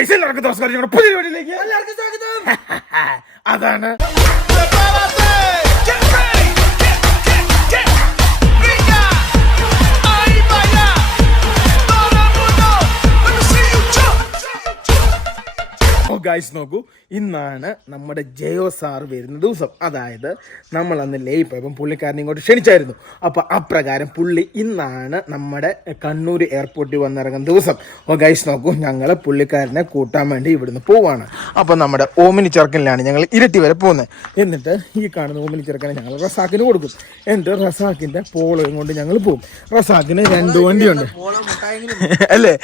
എല്ലാവർക്കും നമസ്കാരം. ഞങ്ങളുടെ പുതിയ വീഡിയോയിലേക്ക് എല്ലാവർക്കും സ്വാഗതം. അതാണ് ഗൈസ് നോക്കൂ, ഇന്നാണ് നമ്മുടെ ജയോ സാർ വരുന്ന ദിവസം. അതായത് നമ്മൾ അന്ന് ലേയിപ്പം പുള്ളിക്കാരനെ ഇങ്ങോട്ട് ക്ഷണിച്ചായിരുന്നു. അപ്പോൾ അപ്രകാരം പുള്ളി ഇന്നാണ് നമ്മുടെ കണ്ണൂർ എയർപോർട്ടിൽ വന്നിറങ്ങുന്ന ദിവസം. അപ്പോൾ ഗൈസ് നോക്കൂ, ഞങ്ങൾ പുള്ളിക്കാരനെ കൂട്ടാൻ വേണ്ടി ഇവിടുന്ന് പോവാണ്. അപ്പോൾ നമ്മുടെ ഓമിനി ചെറുക്കനിലാണ് ഞങ്ങൾ ഇരട്ടി വരെ പോകുന്നത്. എന്നിട്ട് ഈ കാണുന്ന ഓമിനി ചെറുക്കനെ ഞങ്ങൾ റസാക്കിന് കൊടുക്കും. എന്നിട്ട് റസാക്കിൻ്റെ പോളോയും കൊണ്ട് ഞങ്ങൾ പോകും. റസാക്കിന് 2 വണ്ടിയുണ്ട് അല്ലേ?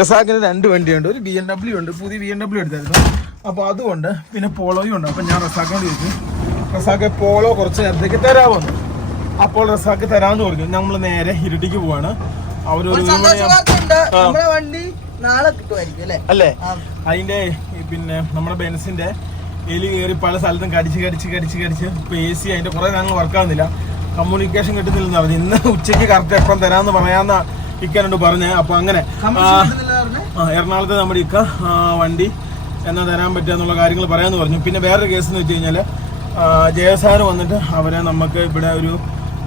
റസാക്കിന് 2 വണ്ടിയുണ്ട്. ഒരു BMW ഉണ്ട്, പുതിയ BMW എടുത്തായിരുന്നു. അപ്പോൾ അതുകൊണ്ട് പിന്നെ പോളോയും ഉണ്ട്. അപ്പം ഞാൻ റസാക്കിനോട് ചോദിച്ചു, റസാക്ക് പോളോ കുറച്ച് നേരത്തേക്ക് തരാമെന്ന്. അപ്പോൾ റസാക്ക് തരാമെന്ന് പറഞ്ഞു. നമ്മൾ നേരെ ഇരട്ടിക്ക് പോവാണ്. അവരൊരു അല്ലേ? അതിന്റെ പിന്നെ നമ്മുടെ ബെൻസിന്റെ എലി കയറി പല സ്ഥലത്തും കടിച്ച് ഇപ്പൊ AC അതിന്റെ കുറെ ഞങ്ങൾ വർക്കാവുന്നില്ല, കമ്മ്യൂണിക്കേഷൻ കിട്ടുന്നില്ലെന്ന് പറഞ്ഞു. ഇന്ന് ഉച്ചയ്ക്ക് കറക്റ്റ് എപ്പം തരാമെന്ന് പറയാന്ന ഇക്കാനോട് പറഞ്ഞേ. അപ്പൊ അങ്ങനെ എറണാകുളത്ത് നമ്മുടെ ഇക്ക വണ്ടി എന്നാ തരാൻ പറ്റുക എന്നുള്ള കാര്യങ്ങൾ പറയാമെന്ന് പറഞ്ഞു. പിന്നെ വേറൊരു കേസ് എന്ന് വെച്ച് കഴിഞ്ഞാൽ ജയസാർ വന്നിട്ട് അവരെ നമുക്ക് ഇവിടെ ഒരു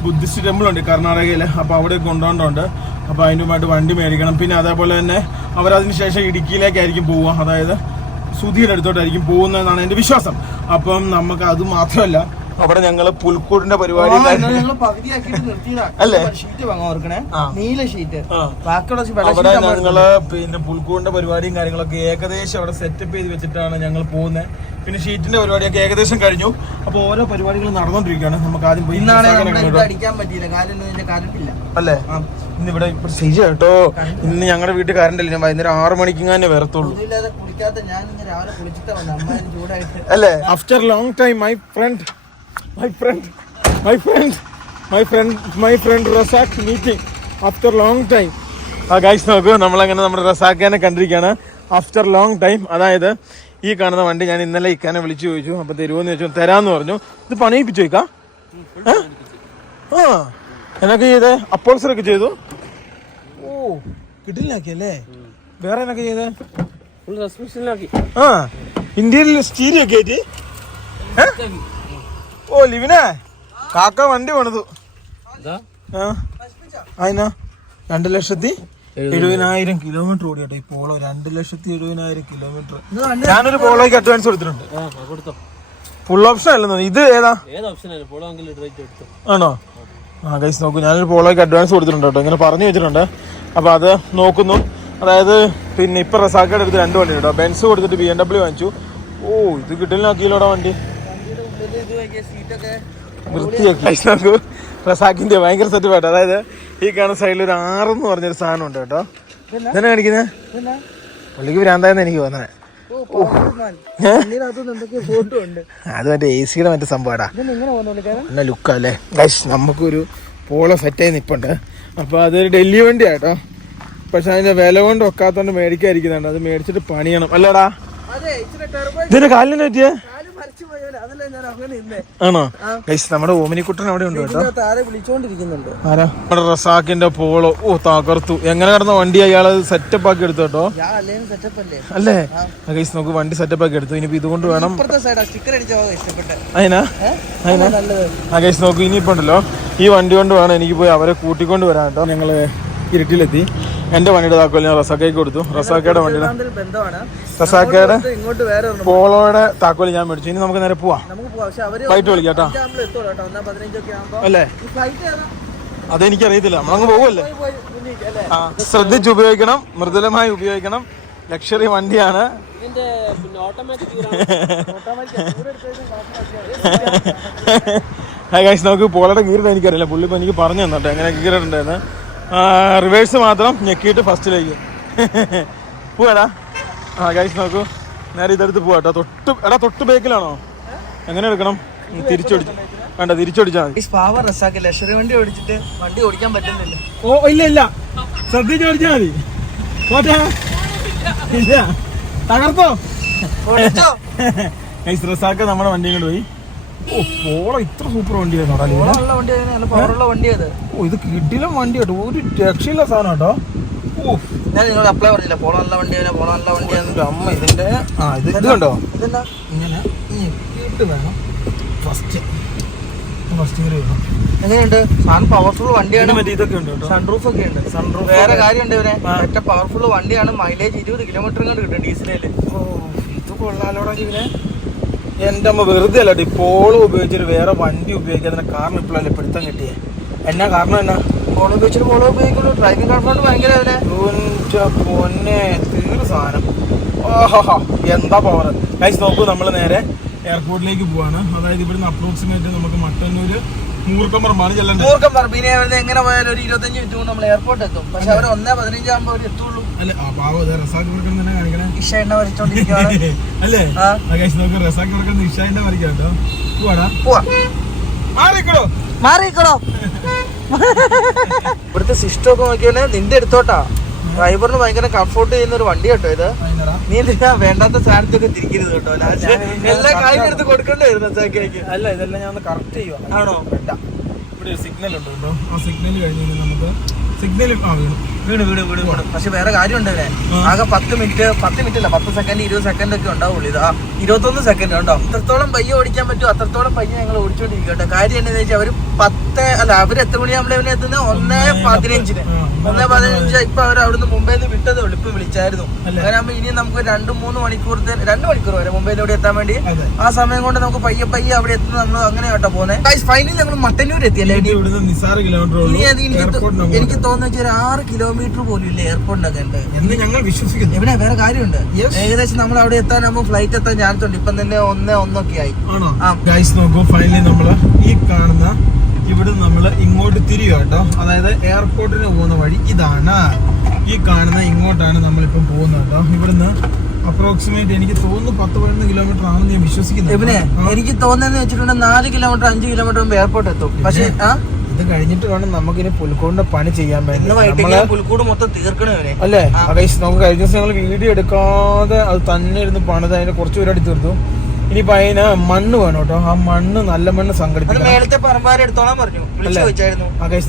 ബുദ്ധിസ്റ്റ് ടെമ്പിൾ ഉണ്ട് കർണാടകയിൽ. അപ്പോൾ അവിടെ കൊണ്ടുപോകേണ്ടതുണ്ട്. അപ്പോൾ അതിനുമായിട്ട് വണ്ടി മേടിക്കണം. പിന്നെ അതേപോലെ തന്നെ അവരതിന് ശേഷം ഇടുക്കിയിലേക്കായിരിക്കും പോവുക, അതായത് സുധിയുടെ അടുത്തോട്ടായിരിക്കും പോകുന്നതെന്നാണ് എൻ്റെ വിശ്വാസം. അപ്പം നമുക്ക് അത് മാത്രമല്ല, അവിടെ ഞങ്ങള് പുൽക്കൂടിന്റെ പരിപാടി അല്ലേ, അവിടെ ഞങ്ങള് പിന്നെ പുൽക്കൂടിന്റെ പരിപാടിയും കാര്യങ്ങളൊക്കെ ഏകദേശം അവിടെ സെറ്റപ്പ് ചെയ്ത് വെച്ചിട്ടാണ് ഞങ്ങൾ പോകുന്നത്. പിന്നെ ഷീറ്റിന്റെ പരിപാടിയൊക്കെ ഏകദേശം കഴിഞ്ഞു. അപ്പൊ ഓരോ പരിപാടികൾ നടന്നുകൊണ്ടിരിക്കുകയാണ്. നമുക്ക് ആദ്യം പോയി അല്ലേ, ഇന്നിവിടെ സ്റ്റേജ് കേട്ടോ. ഇന്ന് ഞങ്ങളുടെ വീട്ടിൽ കറണ്ട് ഇല്ല. വൈകുന്നേരം 6 മണിക്ക് വരത്തുള്ളൂ അല്ലേ? After long time my friend Rasak meeting after long time. Guys നോക്കൂ, നമ്മളങ്ങനെ നമ്മുടെ റസാഖിനെ കണ്ടിരിക്കുകയാണ് ആഫ്റ്റർ ലോങ് ടൈം. അതായത് ഈ കാണുന്ന വണ്ടി ഞാൻ ഇന്നലെ ഇക്കാനെ വിളിച്ചു ചോദിച്ചു. അപ്പൊ തരുമോന്ന് ചോദിച്ചു. തരാന്ന് പറഞ്ഞു. ഇത് പണിയിപ്പിച്ചു വയ്ക്കാം. എന്നൊക്കെ ചെയ്തേ? അപ്പോൾസറൊക്കെ ചെയ്തു. ഓ, കിട്ടില്ലാക്കിയല്ലേ? വേറെ എന്നൊക്കെ ചെയ്തേ? ഇന്ത്യയിൽ സ്റ്റീരിയോ ഒക്കെ ആയിട്ട്. ഓ ലിവിനെ കാക്ക വണ്ടി പണിതു. അതിനാ 2,70,000 കിലോമീറ്റർ ഓടിയാട്ടോ ഈ പോളോ. 2,70,000 കിലോമീറ്റർ. ഞാനൊരു പോളോയ്ക്ക് അഡ്വാൻസ് കൊടുത്തിട്ടുണ്ട്. ഫുൾ ഓപ്ഷൻ അല്ലെന്നോ? ഇത് ഏതാ ആണോ? ഗൈസ് നോക്കൂ, ഞാനൊരു പോളോയ്ക്ക് അഡ്വാൻസ് കൊടുത്തിട്ടുണ്ട് കേട്ടോ. ഇങ്ങനെ പറഞ്ഞു വെച്ചിട്ടുണ്ട്. അപ്പൊ അത് നോക്കുന്നു. അതായത് പിന്നെ ഇപ്പൊ റസാക്കയുടെ അടുത്ത് 2 വണ്ടി കേട്ടോ. ബെൻസ് കൊടുത്തിട്ട് BMW വാങ്ങിച്ചു. ഓ, ഇത് കിട്ടലിനാക്കിയല്ലോടാ വണ്ടി. വൃത്തിയാക്കി റസാക്കിന്റെ ഭയങ്കര സെറ്റ് ആയിട്ട്. അതായത് ഈ കാണുന്ന സൈഡിൽ ഒരു 6 എന്ന് പറഞ്ഞൊരു സാധനം ഉണ്ട് കേട്ടോ. ഇതെന്നെ കാണിക്കുന്നത് പുള്ളിക്ക് ഭ്രാന്തായെന്ന് എനിക്ക് തോന്നണേ. അത് മറ്റേ AC-യുടെ മറ്റേ സംഭവടാ. എന്നാ ലുക്കാ അല്ലേ ഗൈസ്? നമുക്കൊരു പോളോ സെറ്റായി നിപ്പുണ്ട്. അപ്പൊ അതൊരു ഡൽഹി വണ്ടിയാട്ടോ. പക്ഷെ അതിന്റെ വില കൊണ്ട് ഒക്കാത്തോണ്ട് മേടിക്കാതിരിക്കുന്നുണ്ട്. അത് മേടിച്ചിട്ട് പണിയണം അല്ലേടാ? ഇതിന്റെ കാലിനെ പറ്റിയേ ആണോ ഗൈസ്? നമ്മുടെ ഓമിനിക്കുട്ടൻ അവിടെ ഉണ്ട് കേട്ടോ. ആരാ? നമ്മുടെ റസാക്കിന്റെ പോളോ. ഓ, തകർത്തു. എങ്ങനെ കിടന്ന വണ്ടി അയാള് സെറ്റപ്പ് ആക്കി എടുത്തു കേട്ടോ. അല്ലേ ഗൈസ്? നമുക്ക് വണ്ടി സെറ്റപ്പ് ആക്കി എടുത്തു. ഇനിയിപ്പോ ഇതുകൊണ്ട് വേണം അതിനാ ഗൈസ് നോക്കൂ. ഇനിയിപ്പോ ഉണ്ടല്ലോ ഈ വണ്ടി കൊണ്ട് വേണം എനിക്ക് പോയി അവരെ കൂട്ടിക്കൊണ്ട് വരാൻ കേട്ടോ. ഞങ്ങള് ഇരുട്ടിലെത്തി. എന്റെ വണ്ടിയുടെ താക്കോൽ ഞാൻ റസാക്കയ്ക്ക് കൊടുത്തു. റസാക്കയുടെ വണ്ടിയുടെ റസാക്കയുടെ പോളോയുടെ താക്കോൽ ഞാൻ മേടിച്ചു. ഇനി നമുക്ക് നേരെ പോവാം. ഫ്ലൈറ്റ് വിളിക്കാം കേട്ടോ. അല്ലേ? അതെനിക്കറിയത്തില്ല. നമ്മളങ്ങ് പോവല്ലേ? ശ്രദ്ധിച്ച് ഉപയോഗിക്കണം, മൃദുലമായി ഉപയോഗിക്കണം. ലക്ഷറി വണ്ടിയാണ്. ഗൈസ് നമുക്ക് പോളോയുടെ ഗീറിട്ട് എനിക്കറിയില്ല. പുള്ളി ഇപ്പൊ എനിക്ക് പറഞ്ഞു തന്നോട്ടെ എങ്ങനെ ഗീറിട്ടുണ്ടായിരുന്നു. റിവേഴ്സ് മാത്രം ഞെക്കിയിട്ട് ഫസ്റ്റിലേക്ക് പോവാടാ. ഗൈസ് നോക്കൂ, നേരെ ഇതെടുത്ത് പോവാട്ടോ. തൊട്ട് ബേക്കിലാണോ? എങ്ങനെ എടുക്കണം? തിരിച്ചോടിച്ചു വേണ്ട, തിരിച്ചോടിച്ചാൽ ലക്ഷറി വണ്ടി ഓടിച്ചിട്ട് വണ്ടി ഓടിക്കാൻ പറ്റുന്നില്ല. ഓ ഇല്ല, ശ്രദ്ധിച്ചോടിച്ചാ മതി. ഇല്ല, തകർത്തോ? ഗൈസ് റസാക്ക നമ്മുടെ വണ്ടി കൊണ്ട് പോയി. ഓ, പോളോ ഇത്ര സൂപ്പർ വണ്ടിയായിരുന്നു. ഓ, ഇത് കിടിലം വണ്ടി കേട്ടോ. ഒരു രക്ഷയില്ല സാധനം കേട്ടോ. ഞാൻ നിങ്ങൾ അപ്ലൈ പറഞ്ഞില്ല പോണ നല്ല വണ്ടിയാണ് പോണ നല്ല വണ്ടിയാണ് അമ്മ ഇതിന്റെ ഇത് കണ്ടോ ഇതെന്നാ ഇങ്ങനെ ഞെക്കിയിട്ട് വേണം ഫസ്റ്റ് ഗിയർ വേണം. എങ്ങനെയുണ്ട് സാധനം പവർഫുൾ വണ്ടിയാണ്. മറ്റേ ഇതൊക്കെ ഉണ്ട് സൺറൂഫ് ഒക്കെ ഉണ്ട്. സൺറൂഫ് വേറെ കാര്യമുണ്ട് ഇവരെ ഏറ്റവും പവർഫുൾ വണ്ടിയാണ്. മൈലേജ് 20 കിലോമീറ്റർ കൊണ്ട് കിട്ടും ഡീസലില്. ഇത് കൊള്ളാലോടാ ഇവനെ. എൻ്റെ അമ്മ വെറുതെ അല്ല ഇപ്പോഴും ഉപയോഗിച്ചിട്ട് വേറെ വണ്ടി ഉപയോഗിക്കാതെ കാരണം ഇപ്പോഴല്ലേ പിടുത്തം കിട്ടിയേ. എന്നാ കാരണം എന്നാ പോളോ ഉപയോഗിക്കുള്ളൂ. ഡ്രൈവിംഗ് കൺഫോർട്ട് ഭയങ്കര പൊന്നെ തീർ സാധനം. ഓഹോ എന്താ പവർ. ഗൈസ് നോക്കൂ, നമ്മൾ നേരെ എയർപോർട്ടിലേക്ക് പോവാണ്. അതായത് ഇവിടുന്ന് അപ്രോക്സിമേറ്റ് നമുക്ക് മട്ടന്നൂര് മൂർക്കമ്പറമ്പാണ് ചെല്ലേണ്ടത്. മൂർക്കമ്പറമ്പിനെ എങ്ങനെ പോയാലും ഒരു 25 മിനിറ്റ് കൊണ്ട് നമ്മൾ എയർപോർട്ട് എത്തും. പക്ഷെ അവർ 1:15 ആകുമ്പോൾ അവർ എത്തുള്ളൂ. അല്ലെ പാവം റസാഖ് കൊടുക്കുന്ന തന്നെ കാണിക്കണേ. ഇഷ എണ്ണ വരച്ചോണ്ടിരിക്കുകയാണ് അല്ലേ? നമുക്ക് റസാഖ് കൊടുക്കുന്ന ഇഷ എണ്ണ വരയ്ക്കാം കേട്ടോ. പോവാടാ പോവാ. മാറിക്കോ. ഇവിടുത്തെ സിസ്റ്റം ഒക്കെ നോക്കിയാൽ നിന്റെ അടുത്തോട്ടാ. ഡ്രൈവറിന് ഭയങ്കര കംഫോർട്ട് ചെയ്യുന്ന ഒരു വണ്ടി കേട്ടോ ഇത്. നീ എന്തിനാ വേണ്ടാത്ത സാധനത്തൊക്കെ തിരിക്കരുത് കേട്ടോ. എല്ലാ കാര്യം എടുത്ത് കൊടുക്കണ്ടായിരുന്നു. അല്ല ഇതെല്ലാം ഞാൻ ഒന്ന് കറക്റ്റ് ചെയ്യുക. ആണോ? ഇവിടെ ഒരു സിഗ്നൽ ഉണ്ട് കേട്ടോ. ആ സിഗ്നൽ കഴിഞ്ഞ് നമുക്ക് സിഗ്നൽ വീണ്. പക്ഷെ വേറെ കാര്യമുണ്ട് ഇവരെ. ആകെ 10 മിനിറ്റ് അല്ല 10 സെക്കൻഡ് 20 സെക്കൻഡ് ഒക്കെ ഉണ്ടാവുള്ളൂ. ഇത് 21 സെക്കൻഡ് ഉണ്ടോ. എത്രത്തോളം പയ്യെ ഓടിക്കാൻ പറ്റും അത്രത്തോളം പയ്യെ ഞങ്ങൾ ഓടിച്ചോണ്ടിരിക്കും കേട്ടോ. കാര്യം എന്താണെന്ന് വെച്ചാൽ അവർ എത്ര മണിയാകുമ്പോഴേ എത്തുന്നത് 1:15. 1:15 ഇപ്പൊ അവർ അവിടുന്ന് മുംബൈയിൽ നിന്ന് വിട്ടതേ ഉള്ളൂ. ഇപ്പൊ വിളിച്ചായിരുന്നു. അങ്ങനെയാകുമ്പോ ഇനി നമുക്ക് 2-3 മണിക്കൂർ 2 മണിക്കൂർ വരെ മുംബൈയിലൂടെ എത്താൻ വേണ്ടി. ആ സമയം കൊണ്ട് നമുക്ക് പയ്യെ അവിടെ എത്തുന്നത്. നമ്മൾ അങ്ങനെ കേട്ടോ പോകുന്നത്. ഫൈനലി ഞങ്ങൾ മട്ടന്നൂർ എത്തിയല്ലേ. എനിക്ക് തോന്നുന്ന വെച്ചാൽ 6 കിലോമീറ്റർ പോലും ഇല്ല എയർപോർട്ടിനൊക്കെ ഉണ്ട് എന്ന് ഞങ്ങൾ വിശ്വസിക്കുന്നു. ഇവിടെ വേറെ കാര്യമുണ്ട്. ഏകദേശം നമ്മൾ അവിടെ എത്താനാകുമ്പോൾ ഫ്ലൈറ്റ് എത്താൻ ചാൻസ് ഉണ്ട്. ഇപ്പം തന്നെ 1:01 ആയി. നോക്കൂ, ഫൈനലി നമ്മള് ഈ കാണുന്ന ഇവിടെ നമ്മൾ ഇങ്ങോട്ട് തിരിയുക കേട്ടോ. അതായത് എയർപോർട്ടിന് പോകുന്ന വഴി ഇതാണ്. ഈ കാണുന്ന ഇങ്ങോട്ടാണ് നമ്മളിപ്പം പോകുന്നത് കേട്ടോ. ഇവിടുന്ന് അപ്രോക്സിമേറ്റ് എനിക്ക് തോന്നുന്നു 10-11 കിലോമീറ്റർ ആണെന്ന് ഞാൻ വിശ്വസിക്കുന്നു. എനിക്ക് തോന്നുന്നത് വെച്ചിട്ടുണ്ടെങ്കിൽ 4 കിലോമീറ്റർ 5 കിലോമീറ്റർ മുമ്പ് എയർപോർട്ട് എത്തും. പക്ഷേ ഇത് കഴിഞ്ഞിട്ട് വേണം നമുക്കിനി പുൽക്കൂടിന്റെ പണി ചെയ്യാൻ വേണ്ടി. പുൽക്കൂട് മൊത്തം തീർക്കണേ അല്ലേ? നമുക്ക് കഴിഞ്ഞ ദിവസം ഞങ്ങൾ വീഡിയോ എടുക്കാതെ അത് തന്നെ ഇരുന്ന് പണിത് അതിനെ കുറച്ച് പേരടി തീർത്തു. ഇനിയിപ്പോ അതിന് മണ്ണ് വേണം കേട്ടോ. ആ മണ്ണ് നല്ല മണ്ണ് സംഘടിപ്പിക്കണം.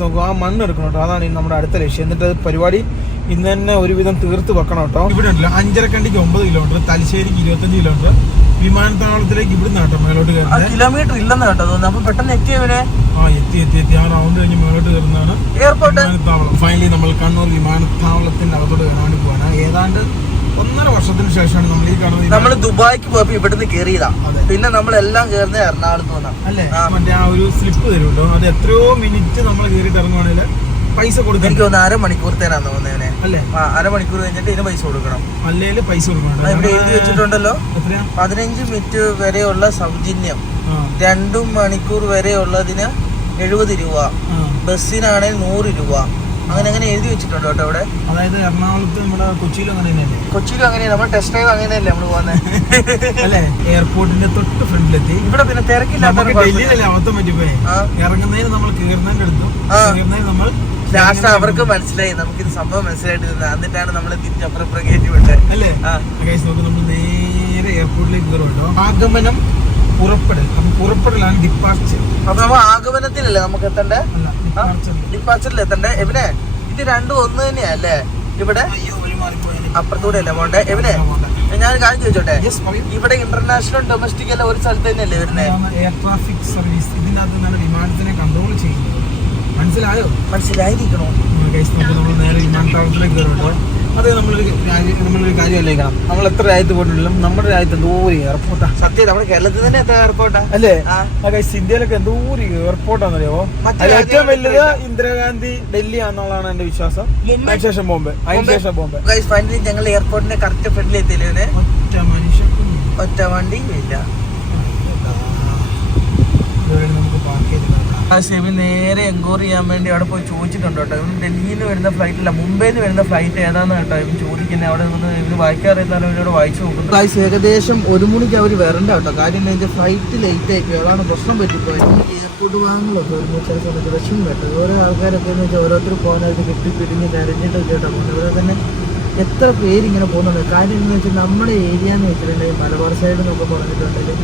നോക്കൂ, ആ മണ്ണ് എടുക്കണം കേട്ടോ. അതാണ് നമ്മുടെ അടുത്ത ലക്ഷ്യം. എന്നിട്ട് അത് പരിപാടി ഇന്ന് തന്നെ ഒരുവിധം തീർത്ത് വെക്കണം കേട്ടോ. ഇവിടെ ഉണ്ടല്ലോ അഞ്ചരക്കണ്ടിക്ക് 9 കിലോമീറ്റർ, തലശ്ശേരിക്ക് 25 കിലോമീറ്റർ, വിമാനത്താവളത്തിലേക്ക് ഇവിടുന്ന് കേട്ടോ മേലോട്ട് കയറുന്നത്. കിലോമീറ്റർ ഇല്ലെന്ന് കേട്ടോ. അപ്പൊ പെട്ടെന്ന് എത്തിയവനെ എത്തി ആ റൗണ്ട് കഴിഞ്ഞ് മേലോട്ട് കയറുന്നതാണ് വിമാനത്താവളം. ഫൈനലി നമ്മൾ കണ്ണൂർ വിമാനത്താവളത്തിന്റെ അകത്തോട്ട് കയറാൻ വേണ്ടി പോകാനാണ്. ഏതാണ്ട് 1.5 വർഷത്തിന് ശേഷമാണ് നമ്മൾ ഈ കാണുന്നത്. നമ്മൾ ദുബായിക്ക് പോയപ്പോ ഇവിടുന്ന് കയറിയതാ. പിന്നെ നമ്മളെല്ലാം കയറുന്നത് എറണാകുളത്ത് അല്ലേ? മറ്റേ ആ ഒരു സ്ലിപ്പ് തരുമല്ലോ. അത് എത്രയോ മിനിറ്റ് നമ്മൾ കയറിയിട്ട് ഇറങ്ങുവാണെങ്കിൽ പൈസ കൊടുക്കണം. എനിക്ക് തോന്നുന്നു 1/2 മണിക്കൂറത്തേനാന്ന് തോന്നുന്നതിനെ. അല്ലേ? 1/2 മണിക്കൂർ കഴിഞ്ഞിട്ട് ഇതിന് പൈസ കൊടുക്കണം. അല്ലെങ്കിൽ പൈസ കൊടുക്കണം. ഇവിടെ എഴുതി വെച്ചിട്ടുണ്ടല്ലോ 15 മിനിറ്റ് വരെയുള്ള സൗജന്യം, 2 മണിക്കൂർ വരെ ഉള്ളതിന് 70 രൂപ, ബസ്സിനാണെങ്കിൽ 100 രൂപ. അങ്ങനെ എഴുതി വെച്ചിട്ടുണ്ട് കേട്ടോ ഇവിടെ. അതായത് എറണാകുളത്ത് നമ്മുടെ കൊച്ചിയിലും അങ്ങനെ തന്നെയല്ലേ? കൊച്ചിയിലും അങ്ങനെയാണ്. നമ്മൾ ടെസ്റ്റ് ഡ്രൈവ് അങ്ങനെയല്ലേ നമ്മൾ പോകുന്നത് അല്ലെ? എയർപോർട്ടിന്റെ തൊട്ട് ഫ്രണ്ടിലെത്തി. ഇവിടെ പിന്നെ തിരക്കില്ലാത്ത ഡൽഹിയിലല്ലേ അബദ്ധം പറ്റിപ്പോയി. ഇറങ്ങുന്നതിന് നമ്മൾ കീറുന്നതിന്റെ അടുത്തും നമ്മൾ ലാസ്റ്റ് അവർക്ക് മനസ്സിലായി, നമുക്കിത് സംഭവം മനസ്സിലായിട്ട് എന്നിട്ടാണ് നമ്മൾ തിരിച്ചപ്പുറം കയറ്റി വിട്ടത് അല്ലേ? നമ്മൾ നേരെ എയർപോർട്ടിലേക്ക് കയറുമല്ലോ. ആഗമനം പുറപ്പെടൽ. അപ്പൊ പുറപ്പെടലാണ് ഡിപ്പാർച്ചർ. അപ്പൊ നമ്മൾ ആഗമനത്തിലല്ലേ നമുക്ക് എത്തണ്ടേ? ഡിപ്പാർച്ചറിൽ എത്തണ്ടേ? എവിടെ ഇത് രണ്ടും ഒന്ന് തന്നെയാ അല്ലേ? ഇവിടെ അപ്പുറത്തൂടെ അല്ലേ പോണ്ടേ? എവിടെ ഞാൻ കാര്യം ചോദിച്ചോട്ടെ, ഇവിടെ ഇന്റർനാഷണൽ ഡൊമസ്റ്റിക് അല്ല ഒരു സ്ഥലത്ത് തന്നെയല്ലേ വരുന്നത്? എയർ ട്രാഫിക് സർവീസ് ഇതിനകത്ത് നിന്നാണ് വിമാനത്തിനെ കൺട്രോൾ ചെയ്യുന്നത്. മനസ്സിലായിരിക്കണോ? നമ്മൾ നേരെ വിമാനത്താവളത്തിലേക്ക് കയറുമല്ലോ. അത് നമ്മളൊരു കാര്യം അല്ലേക്കണം. നമ്മൾ എത്ര രാജ്യത്ത് പോയിട്ടുണ്ടെങ്കിലും നമ്മുടെ രാജ്യത്ത് എന്തോ ഒരു എയർപോർട്ടാ. സത്യം നമ്മുടെ കേരളത്തിൽ തന്നെ എത്ര എയർപോർട്ടാ അല്ലേ? ഇന്ത്യയിലൊക്കെ എന്തോ ഒരു എയർപോർട്ടാന്നറിയാമോ? ഏറ്റവും വലുത് ഇന്ദിരാഗാന്ധി ഡൽഹി ആണെന്നുള്ളതാണ് എന്റെ വിശ്വാസം. അതിനുശേഷം ബോംബെ. ഫൈനലി ഞങ്ങൾ എയർപോർട്ടിന്റെ കറക്റ്റ് ഫ്രണ്ടിൽ എത്തിയില്ലേ? ഒറ്റ വണ്ടിയും ഇല്ല. നമുക്ക് പാർക്ക് ചെയ്തിട്ടുണ്ട്. ഷെബി നേരെ എൻക്വയറി ചെയ്യാൻ വേണ്ടി അവിടെ പോയി ചോദിച്ചിട്ടുണ്ട് കേട്ടോ. ഇവന് ഡൽഹിയിൽ നിന്ന് വരുന്ന ഫ്ലൈറ്റ് അല്ല, മുംബൈയിൽ നിന്ന് വരുന്ന ഫ്ലൈറ്റ് ഏതാന്ന് കേട്ടോ ഇവൻ ചോദിക്കുന്നത്. അവിടെ നിന്ന് ഇവന് വായിക്കാറിയാലും ഇവനോട് വായിച്ചു നോക്കുന്നു. ഏകദേശം 1 മണിക്ക് അവർ വരണ്ട കേട്ടോ. കാര്യം എന്താ വെച്ചാൽ ഫ്ലൈറ്റ് ലേറ്റ് ആയിപ്പോയി. അതാണ് പ്രശ്നം പറ്റിപ്പോയി. എയർപോർട്ട് വാങ്ങലൊക്കെ ഒരു ചില സമയത്ത് വിഷമം കേട്ടോ. ഓരോ ആൾക്കാരൊക്കെ എന്ന് വെച്ചാൽ ഓരോരുത്തർ പോകാനായിട്ട് കെട്ടിപ്പിടിഞ്ഞ് കരഞ്ഞിട്ട് കേട്ടോ. ഇവിടെ തന്നെ എത്ര പേരിങ്ങനെ പോകുന്നുണ്ട്. കാര്യം എന്താണെന്ന് വെച്ചാൽ നമ്മുടെ ഏരിയ എന്ന് വെച്ചിട്ടുണ്ടെങ്കിൽ മലബാർ സൈഡ് എന്നൊക്കെ പറഞ്ഞിട്ടുണ്ടെങ്കിൽ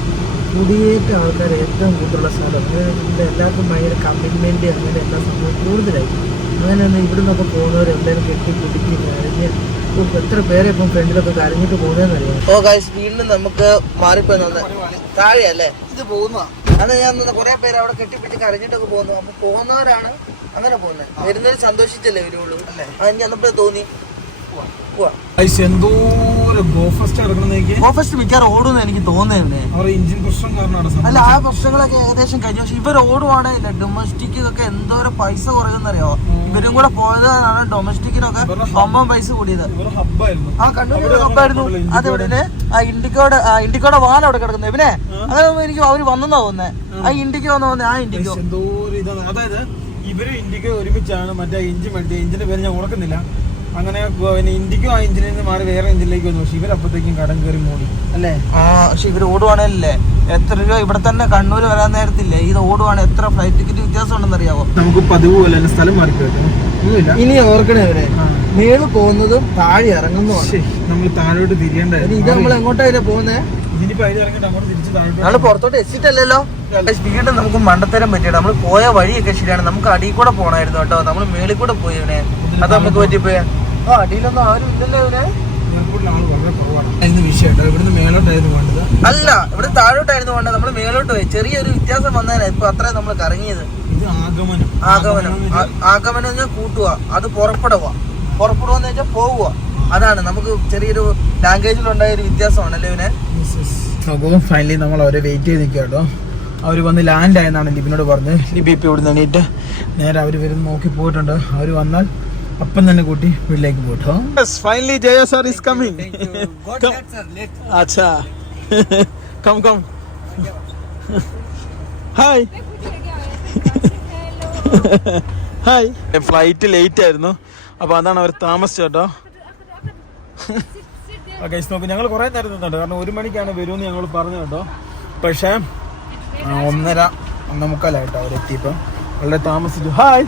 കുടിയേറ്റ ആൾക്കാർ ഏറ്റവും കൂടുതലുള്ള സ്ഥലം. ഇവിടെ എല്ലാവർക്കും ഭയങ്കര കമ്മിറ്റ്മെൻറ്റ് അങ്ങനെ എല്ലാ സംഭവം കൂടുതലായി. അങ്ങനെ ഇവിടെ നിന്നൊക്കെ പോകുന്നവർ എല്ലാവരും കെട്ടിപ്പിടിച്ച് കരഞ്ഞ് എത്ര പേരെ ഇപ്പം ഫ്രണ്ടിലൊക്കെ കരഞ്ഞിട്ട് പോകുന്നതെന്നറിയാം. ഓ ഗൈസ്, വീണ്ടും നമുക്ക് മാറിപ്പോയി താഴെ അല്ലേ ഇത് പോകുന്ന. അന്ന് ഞാൻ കുറെ പേര് അവിടെ കെട്ടിപ്പിടിച്ച് കരഞ്ഞിട്ടൊക്കെ പോകുന്നു. അപ്പൊ പോകുന്നവരാണ് അങ്ങനെ പോകുന്നത്. വരുന്നവര് സന്തോഷിച്ചല്ലേ വരുള്ളൂ അല്ലേ? അത് ഞങ്ങൾക്ക് തോന്നി മിക്കാറ് ഓടുന്നു എനിക്ക് തോന്നുന്നേ. അല്ല, ആ പ്രശ്നങ്ങളൊക്കെ ഏകദേശം കഴിഞ്ഞു. പക്ഷെ ഇവർ ഓടുവാണേയില്ല ഡൊമസ്റ്റിക് ഒക്കെ എന്തോരം പൈസ കുറയുന്നറിയോ? ഇവരും കൂടെ പോയതാണ് ഡൊമസ്റ്റിക്കിനൊക്കെ ഒമ്പം പൈസ കൂടിയത്. ആ കണ്ണൂർ ഹബ്ബായിരുന്നു. അതെവിടെ ആ ഇൻഡിക്കോടെ വാല അവിടെ കിടക്കുന്നത്. ഇവനെ അങ്ങനെ എനിക്ക് അവര് വന്നെന്നാ തോന്നുന്നത്. ആ ഇൻഡിക്കോ വന്നു തോന്നുന്നത്. ആ ഇൻഡിക്കോ അതായത് ഇവര് ഇൻഡിക്കോ ഒരുമിച്ചാണ് മറ്റേ എഞ്ചിൻ മേടിച്ചത്. എഞ്ചിന്റെ പേര് ഞാൻ ഓർക്കുന്നില്ല. അങ്ങനെ ഇന്ത്യക്കും ആ എഞ്ചിനിൽ നിന്ന് മാറി വേറെ എഞ്ചിനിലേക്ക് വന്നു. പക്ഷെ ഇവരപ്പോഴത്തേക്കും കടം കയറി മൂടി അല്ലേ? പക്ഷെ ഇവര് ഓടുവാണല്ലേ എത്ര രൂപ ഇവിടെ തന്നെ കണ്ണൂർ വരാൻ നേരത്തില്ലേ ഇത് ഓടുവാണ് എത്ര ഫ്ലൈറ്റ് ടിക്കറ്റ് വ്യത്യാസം ഉണ്ടെന്ന് അറിയാവോ? നമുക്ക് പതിവ് പോലെ സ്ഥലം മാറിപ്പോയിട്ടും ഇനി ഓർക്കണേ അവരെ മേള് പോകുന്നതും താഴെ ഇറങ്ങുന്നതും നമ്മൾ താഴോട്ട് തിരിയേണ്ടത്. ഇത് നമ്മൾ എങ്ങോട്ടാ പോകുന്നേ? നമ്മള് പുറത്തോട്ട് എത്തിയിട്ടല്ലോ. വീണ്ടും നമുക്ക് മണ്ടത്തരം പറ്റിയാണ്. നമ്മൾ പോയ വഴിയൊക്കെ ശരിയാണ്. നമുക്ക് അടിയിൽ കൂടെ പോണായിരുന്നു കേട്ടോ. നമ്മൾ മേളിൽ കൂടെ പോയി ഇവനെ. അത് നമുക്ക് പറ്റിപ്പോയാ അടിയിലൊന്നും ആരും ഇല്ലല്ലോ ഇവനെ. ഇവിടുന്ന് മേലോട്ടായിരുന്നു വേണ്ടത്. അല്ല, ഇവിടെ താഴോട്ടായിരുന്നു വേണ്ടത്. നമ്മള് മേലോട്ട് പോയി. ചെറിയൊരു വ്യത്യാസം വന്നേനെ. ഇപ്പൊ അത്ര നമ്മൾ കറങ്ങിയത്. ആഗമനം എന്ന് കൂട്ടുക, അത് പുറപ്പെടുക. പുറപ്പെടുകയെന്ന് വെച്ചാൽ പോവുക. അതാണ് നമുക്ക് ചെറിയൊരു ലാംഗ്വേജിലുണ്ടായ ഒരു വ്യത്യാസമാണല്ലേ ഇവനെ. ഫൈനലി നമ്മൾ അവരെ വെയിറ്റ് ചെയ്ത് നിൽക്കുക കേട്ടോ. അവർ വന്ന് ലാൻഡ് ആയെന്നാണ് ലിബിനോട് പറഞ്ഞത്. ലിബി ഇപ്പം ഇവിടെ നിന്ന് എണീറ്റ് നേരെ അവർ വരുന്ന നോക്കി പോയിട്ടുണ്ട്. അവർ വന്നാൽ അപ്പം തന്നെ കൂട്ടി വീട്ടിലേക്ക് പോയിട്ടോ. Finally Jaya sir is coming. അച്ഛാ come come. Hi hi. Flight late ആയിരുന്നു. അപ്പോൾ അതാണ് അവർ താമസിച്ചു കേട്ടോ. നോക്കും ഞങ്ങൾ കുറേ നേരം നിന്നുണ്ട്. കാരണം 1 മണിക്കാണ് വരുമെന്ന് ഞങ്ങൾ പറഞ്ഞു കേട്ടോ. പക്ഷേ 1:30-1:45 അവരെത്തിയപ്പോൾ വളരെ താമസിച്ചു. ഹായ്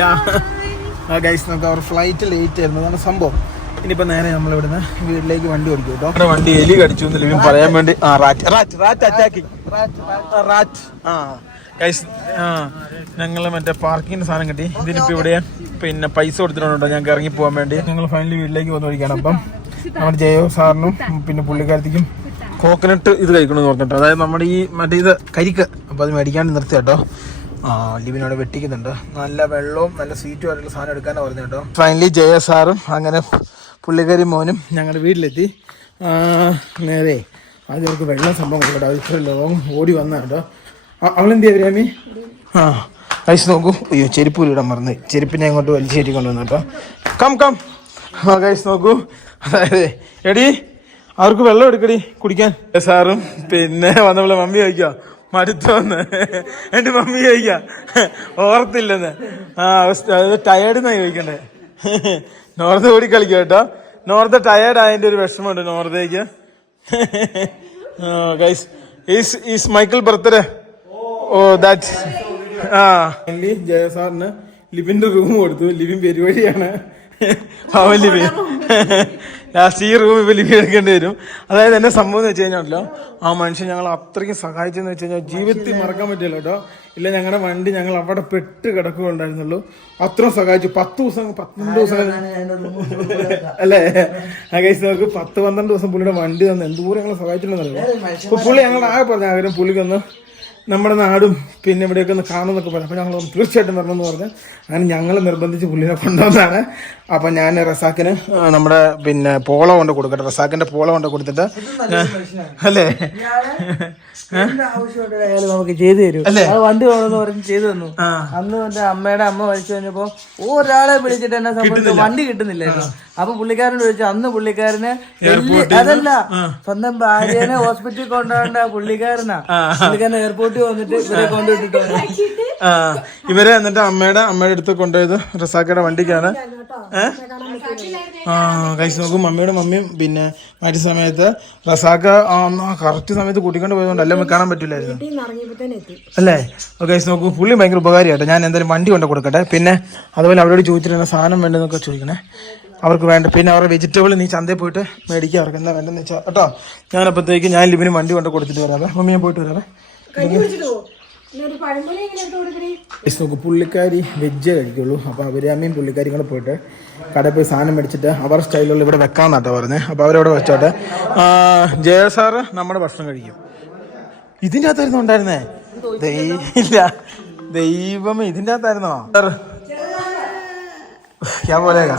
യാ ഗൈസ്, നമുക്ക് അവർ ഫ്ലൈറ്റ് ലേറ്റ് ആയിരുന്നു. അതാണ് സംഭവം. ഇനിയിപ്പോൾ നേരെ നമ്മളിവിടുന്ന് വീട്ടിലേക്ക് വണ്ടി ഓടിക്കും കേട്ടോ. വണ്ടി എലി കടിച്ചു എന്ന് പറയാൻ വേണ്ടി ഗൈസ് ഞങ്ങൾ മറ്റേ പാർക്കിങ്ങിന്റെ സാധനം കിട്ടി. ഇതിനിപ്പോൾ ഇവിടെ പിന്നെ പൈസ കൊടുത്തിട്ടുണ്ടോ ഞങ്ങൾക്ക് ഇറങ്ങി പോകാൻ വേണ്ടി. ഞങ്ങൾ ഫൈനലി വീട്ടിലേക്ക് വന്നു പഠിക്കണം. അപ്പം നമ്മുടെ ജയോ സാറിനും പിന്നെ പുള്ളിക്കാരത്തേക്കും കോക്കനട്ട് ഇത് കഴിക്കണമെന്ന് പറഞ്ഞിട്ടോ. അതായത് നമ്മുടെ ഈ മറ്റേ ഇത് കരിക്ക്. അപ്പോൾ അത് മേടിക്കാണ്ട് നിർത്തി കേട്ടോ. ലിബിനോടെ വെട്ടിക്കുന്നുണ്ട്. നല്ല വെള്ളവും നല്ല സ്വീറ്റും ആയിട്ടുള്ള സാധനം എടുക്കാനാണ് പറഞ്ഞു കേട്ടോ. ഫൈനലി ജയ സാറും അങ്ങനെ പുള്ളിക്കാരി മോനും ഞങ്ങളുടെ വീട്ടിലെത്തി. നേരെ ആദ്യം അവർക്ക് വെള്ളം സംഭവം കൊടുക്കട്ടോ. അത് ഇത്ര ലോങ് ഓടി വന്ന കേട്ടോ. അവളെന്ത് ചെയ്യാ രാമി? കഴിച്ച് നോക്കൂ. അയ്യോ, ചെരുപ്പ് ഇടാൻ മറന്ന്. ചെരുപ്പിനെ അങ്ങോട്ട് വലിച്ചേറ്റി കൊണ്ടുവന്നു കേട്ടോ. Come come. കഴിച്ച് നോക്കൂ. അതായത് എടി അവർക്ക് വെള്ളം എടുക്കടി കുടിക്കാൻ. സാറും പിന്നെ വന്നപ്പോൾ മമ്മി ചോദിക്കുക മടുത്തോന്ന്. എൻ്റെ മമ്മി ചോദിക്കുക ഓർത്തില്ലെന്ന്. ടയേർഡെന്നാണ് ചോദിക്കണ്ടേ. നോർത്ത് ഓടി കളിക്കുക കേട്ടോ. നോർത്ത് ടയേർഡ് ആയതിൻ്റെ ഒരു വിഷമമുണ്ട് നോർത്തേക്ക്. Guys is Michael birthday. Oh that. Jaya സാറിന് ലിബിന്റെ റൂം കൊടുത്തു. ലിബിൻ പരിപാടിയാണ്. അവൻ ലിബിൻ ലാസ്റ്റ് ഈ റൂം ഇപ്പൊ ലിബി എടുക്കേണ്ടി വരും. അതായത് എന്നെ സംഭവം എന്ന് വെച്ച് കഴിഞ്ഞാണല്ലോ, ആ മനുഷ്യൻ ഞങ്ങൾ അത്രയ്ക്കും സഹായിച്ചെന്ന് വെച്ച് കഴിഞ്ഞാൽ ജീവിതത്തിൽ മറക്കാൻ പറ്റില്ല കേട്ടോ. ഇല്ല, ഞങ്ങളുടെ വണ്ടി ഞങ്ങൾ അവിടെ പെട്ട് കിടക്കുകയുണ്ടായിരുന്നുള്ളൂ. അത്രയും സഹായിച്ചു. 12 ദിവസം അല്ലേ ആ കഴിച്ച് നമുക്ക് 10-12 ദിവസം പുള്ളിയുടെ വണ്ടി തന്നു. എന്തോരം ഞങ്ങൾ സഹായിച്ചിട്ടുണ്ടെന്നല്ലോ. അപ്പൊ പുള്ളി ഞങ്ങൾ ആകെ പറഞ്ഞ ആഗ്രഹം പുള്ളിക്കൊന്ന് നമ്മുടെ നാടും പിന്നെ ഇവിടെയൊക്കെ ഒന്ന് കാണുമെന്നൊക്കെ പറഞ്ഞു. അപ്പോൾ ഞങ്ങൾ തീർച്ചയായിട്ടും വരണമെന്ന് പറഞ്ഞ് അങ്ങനെ ഞങ്ങൾ നിർബന്ധിച്ച് പുള്ളിനെ കൊണ്ടുവന്നതാണ്. അപ്പം ഞാൻ റസാക്കിന് നമ്മുടെ പിന്നെ പോള കൊണ്ട് കൊടുക്കട്ടെ. റസാക്കിന്റെ പോള കൊണ്ട് കൊടുത്തിട്ട് അല്ലേ നമുക്ക് ചെയ്തു തരും അല്ലേ. വണ്ടി വേണമെന്ന് പറഞ്ഞ് ചെയ്തു തന്നു. അന്ന് എന്റെ അമ്മയുടെ അമ്മ മരിച്ചു കഴിഞ്ഞപ്പോ ഒരാളെ വിളിച്ചിട്ട് എന്നെ സംബന്ധിച്ച് വണ്ടി കിട്ടുന്നില്ലായിരുന്നു. അപ്പൊ പുള്ളിക്കാരനോട് ചോദിച്ചു. അന്ന് പുള്ളിക്കാരന് അതല്ല, സ്വന്തം ഭാര്യനെ ഹോസ്പിറ്റലിൽ കൊണ്ടുപോകേണ്ട പുള്ളിക്കാരനാ. പുള്ളിക്കാരൻ എയർപോർട്ടിൽ വന്നിട്ട് ഇവരെ കൊണ്ടുവിട്ടിട്ട് ഇവരെ എന്നിട്ട് അമ്മയുടെ അടുത്ത് കൊണ്ടുപോയത് റസാക്കയുടെ വണ്ടിക്കാണ്. കഴിച്ച് നോക്കും. മമ്മിയുടെ മമ്മിയും പിന്നെ മറ്റു സമയത്ത് റസാക്ക കറക്റ്റ് സമയത്ത് കൂട്ടിക്കൊണ്ട് പോയതുകൊണ്ട് എല്ലാം കാണാൻ പറ്റില്ലായിരുന്നു അല്ലേ. കഴിച്ച് നോക്കൂ. പുള്ളി ഭയങ്കര ഉപകാരിയാട്ടോ. ഞാൻ എന്തായാലും വണ്ടി കൊണ്ട് കൊടുക്കട്ടെ. പിന്നെ അതുപോലെ അവരോട് ചോദിച്ചിട്ട് സാധനം വേണ്ടെന്നൊക്കെ ചോദിക്കണേ. അവർക്ക് വേണ്ട. പിന്നെ അവരുടെ വെജിറ്റബിൾ നീ ചന്തയിൽ പോയിട്ട് മേടിക്കുക. അവർക്ക് എന്താ വേണ്ടെന്ന് വെച്ചാൽ കേട്ടോ. ഞാനപ്പോഴത്തേക്ക് ഞാൻ ലിബിന് വണ്ടി കൊണ്ട് കൊടുത്തിട്ട് വരാവേ. മമ്മി ഞാൻ പോയിട്ട് വരാവേ. നോക്ക് പുള്ളിക്കാരി വെജ് കഴിക്കുള്ളൂ. അപ്പോൾ അവർ അമ്മയും പുള്ളിക്കാരിയും കൂടെ പോയിട്ട് കടയിൽ പോയി സാധനം മേടിച്ചിട്ട് അവർ സ്റ്റൈലുള്ള ഇവിടെ വെക്കാമെന്നാട്ടോ പറഞ്ഞത്. അപ്പോൾ അവരവിടെ വെച്ചോട്ടെ. ജയ സാറ് നമ്മുടെ ഭക്ഷണം കഴിക്കും. ഇതിൻ്റെ അകത്തായിരുന്നു ഉണ്ടായിരുന്നേ? ഇല്ല ദൈവമേ, ഇതിൻ്റെ അകത്തായിരുന്നോ സാർ? क्या बोलेगा?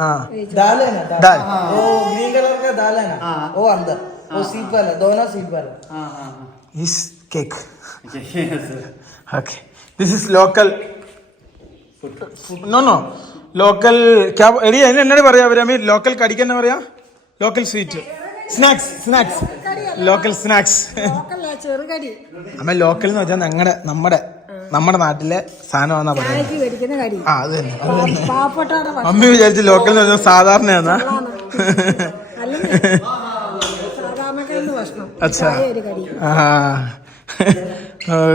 हाँ दाल है ना, दाल वो ग्रीन कलर का दाल है ना, वो अंदर वो सीप वाला, दोनों सीप वाला. is cake. Okay, this is local. No local. क्या എടി എന്നോട് പറയാ അവരമ്മ ലോക്കൽ കടിക്ക് എന്നാ പറയാ? Local sweet snacks local snacks. അമ്മ ലോക്കൽ എന്ന് വെച്ചാൽ നമ്മുടെ നാട്ടിലെ സാധനമാണെന്നാ പറയുന്നത്. ആ അത് തന്നെ. മമ്മി വിചാരിച്ചു ലോക്കൽ എന്ന് വെച്ചാൽ സാധാരണയാന്നാ. അച്ഛാ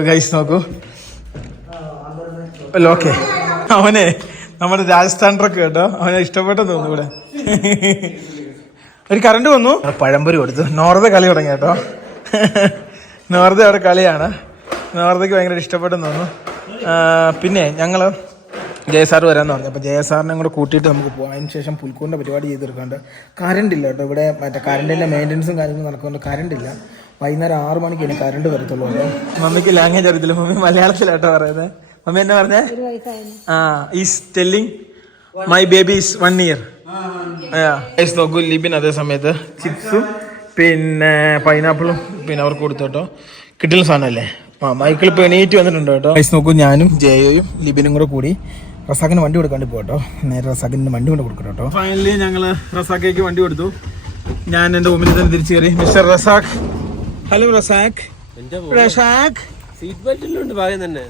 ഗൈസ് നോക്കൂ. ഓക്കെ, അവനെ നമ്മുടെ രാജസ്ഥാൻ ട്രക്ക് കേട്ടോ, അവനെ ഇഷ്ടപ്പെട്ടെന്ന് തോന്നുന്നു. ഇവിടെ ഒരു കറണ്ട് വന്നു, പഴംപൊരി കൊടുത്തു. നോർദ കളി തുടങ്ങി കേട്ടോ. നോർദ അവിടെ കളിയാണ്. നോർദയ്ക്ക് ഭയങ്കര ഇഷ്ടപ്പെട്ടെന്ന് തോന്നുന്നു. പിന്നെ ഞങ്ങൾ ജയസാർ വരാമെന്ന് പറഞ്ഞു. അപ്പോൾ ജയസാറിനെ കൂടെ കൂട്ടിയിട്ട് നമുക്ക് പോകാം. അതിന് ശേഷം പുൽക്കൂറിൻ്റെ പരിപാടി ചെയ്ത് തീർക്കാണ്ട്. കറണ്ട് ഇല്ല കേട്ടോ ഇവിടെ. മറ്റേ കറണ്ടിൻ്റെ മെയിൻ്റനൻസും കാര്യങ്ങളും നടക്കുന്നുണ്ട്. കറണ്ട് ഇല്ല. വൈകുന്നേരം 6 മണിക്ക് ഇനി കറണ്ട് വരത്തുള്ളൂ. മമ്മിക്ക് ലാംഗ്വേജ് അറിയത്തില്ല. മമ്മി മലയാളത്തിലാട്ടോ പറയുന്നത്. മമ്മി എന്നാ പറഞ്ഞേ? Is telling my baby is 1 year. നോക്കൂ, ലിബിൻ അതേ സമയത്ത് ചിപ്സും പിന്നെ പൈനാപ്പിളും പിന്നെ അവർക്ക് കൊടുത്തോട്ടോ. കിട്ടുന്ന സാധനമല്ലേ. മൈക്കിൾ ഇപ്പോൾ എണീറ്റ് വന്നിട്ടുണ്ട് കേട്ടോ. നോക്കൂ, ഞാനും ജയോയും ലിബിനും കൂടെ കൂടി റസാഖിന് വണ്ടി കൊടുക്കാണ്ട് പോകട്ടോ. നേരെ റസാഖിന് വണ്ടി കൊണ്ട് കൊടുക്കണം കേട്ടോ. ഫൈനലി ഞങ്ങൾ റസാഖേക്ക് വണ്ടി കൊടുത്തു. ഞാൻ എൻ്റെ റൂമിൽ തന്നെ തിരിച്ചു കയറി. Mister Razak. Hello Razak. Seat ബെൽറ്റിലുണ്ട് ഭാഗ്യം തന്നെ.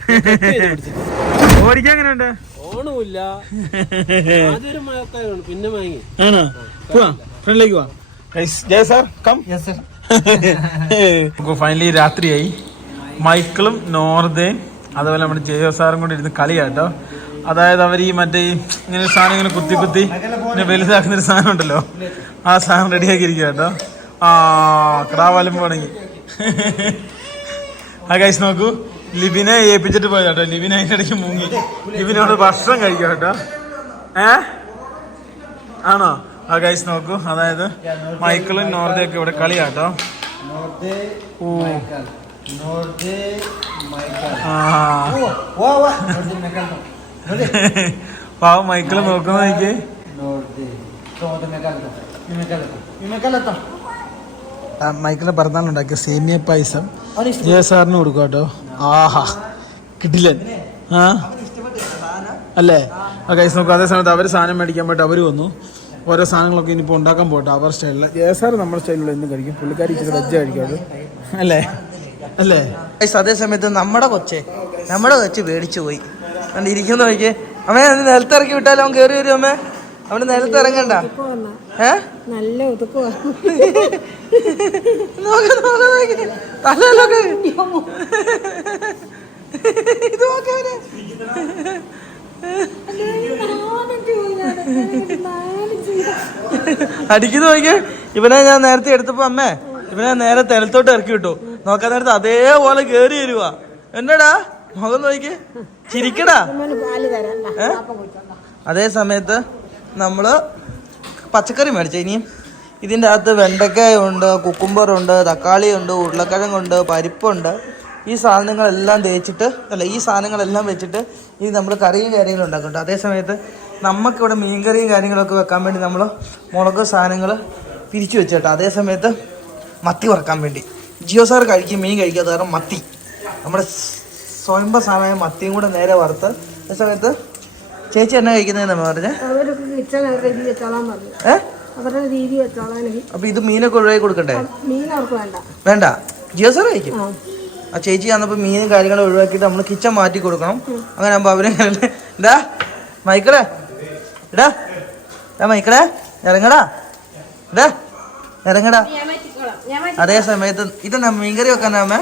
ഓടിക്കാൻ എങ്ങനെയുണ്ട്? ഓണമില്ല, പിന്നെ വാങ്ങി. ആണോ? പോവാ, ഫ്രണ്ടിലേക്ക് പോവാ. Jaya sir come. ഫൈനലി രാത്രിയായി. മൈക്കിളും നോർദയും അതുപോലെ നമ്മുടെ ജയോ സാറും കൂടി ഇരുന്ന് കളിയാട്ടോ. അതായത് അവർ ഈ മറ്റേ ഇങ്ങനെ സാധനം ഇങ്ങനെ കുത്തി ഇങ്ങനെ വലുതാക്കുന്നൊരു സാധനം ഉണ്ടല്ലോ, ആ സാധനം റെഡിയാക്കി ഇരിക്കുക കേട്ടോ. കിടാവാലും തുടങ്ങി. ആ ഗൈസ് നോക്കൂ, ലിബിനെ ഏൽപ്പിച്ചിട്ട് പോയത് കേട്ടോ. ലിബിനെ അതിൻ്റെ ഇടയ്ക്ക് മുങ്ങി. ലിബിനോട് ഭക്ഷണം കഴിക്കാം കേട്ടോ. ആണോ? ആ ഗൈസ് നോക്കൂ, അതായത് മൈക്കിളും നോർദയൊക്കെ ഇവിടെ കളിയാട്ടോ. പാവം മൈക്കിള് നോക്കുന്ന എനിക്ക്. മൈക്കിളിന്റെ പിറന്നാളുണ്ടാക്കിയ സേമിയ പായസം ജയ സാറിന് കൊടുക്കും കേട്ടോ. ആഹാ കിട്ടില്ല അല്ലേ? ആ കൈസ് നോക്കും. അതേ സമയത്ത് അവർ സാധനം മേടിക്കാൻ പോയിട്ട് അവർ വന്നു. ഓരോ സാധനങ്ങളൊക്കെ ഇനിയിപ്പോൾ ഉണ്ടാക്കാൻ പോട്ടെ അവർ സ്റ്റൈലിൽ. ജയ സാർ നമ്മുടെ സ്റ്റൈലിലുള്ള എന്നും കഴിക്കും. പുള്ളിക്കാരി ഇച്ചിരി വെജ് കഴിക്കാറ് അല്ലേ? അല്ലേ? അതേ സമയത്ത് നമ്മുടെ കൊച്ച് പേടിച്ചു പോയി. ഇരിക്കുന്ന നോക്കിയേ. അമ്മേ നിലത്തിറക്കി വിട്ടാലും അവൻ കയറി വരും. അമ്മേ അവന് നിലത്ത് ഇറങ്ങണ്ട. നല്ല അടിക്കുന്നു നോക്കിയേ. ഇവനെ ഞാൻ നേരത്തെ എടുത്തപ്പോ അമ്മേ ഇവനെ നേരെ നിലത്തോട്ട് ഇറക്കി വിട്ടു. നോക്കാൻ നേരത്തെ അതേപോലെ കേറി വരുവാ. എന്നടാ മുഖം നോക്കിയേ, ചിരിക്കടാ. അതേ സമയത്ത് നമ്മള് പച്ചക്കറി മേടിച്ച. ഇനിയും ഇതിൻ്റെ അകത്ത് വെണ്ടയ്ക്കയുണ്ട്, കുക്കുംബറുണ്ട്, തക്കാളിയുണ്ട്, ഉരുളക്കിഴങ്ങുണ്ട്, പരിപ്പുണ്ട്. ഈ സാധനങ്ങളെല്ലാം വെച്ചിട്ട് ഇനി നമ്മൾ കറിയും കാര്യങ്ങളും ഉണ്ടാക്കുന്നുണ്ട്. അതേ സമയത്ത് നമുക്കിവിടെ മീൻകറിയും കാര്യങ്ങളൊക്കെ വെക്കാൻ വേണ്ടി നമ്മൾ മുളക് സാധനങ്ങൾ പിരിച്ചു വെച്ചേട്ടോ. അതേ സമയത്ത് മത്തി വറക്കാൻ വേണ്ടി ജിയോ സാർ മീൻ കഴിക്കാത്ത കാരണം മത്തി നമ്മുടെ സ്വയംഭ സാധനമായ മത്തിയും കൂടെ നേരെ വറുത്ത്. അതേ സമയത്ത് ചേച്ചി എന്നാ കഴിക്കുന്നതെന്ന് പറഞ്ഞേ? അപ്പൊ ഇത് മീനൊക്കെ ഒഴിവാക്കി കൊടുക്കണ്ടേ? വേണ്ട, ജിയോ സാർ കഴിക്കും. ആ ചേച്ചി വന്നപ്പോ മീനും കാര്യങ്ങളും ഒഴിവാക്കിയിട്ട് നമ്മൾ കിച്ചൺ മാറ്റി കൊടുക്കണം. അങ്ങനെ ആകുമ്പോ അവരെ ഇടാ മൈക്കിളെ മൈക്കിളെ ഇറങ്ങടാ ഇറങ്ങടാ. അതേ സമയത്ത് ഇതെന്നാ മീൻകറി വെക്കാനാ അമ്മേ?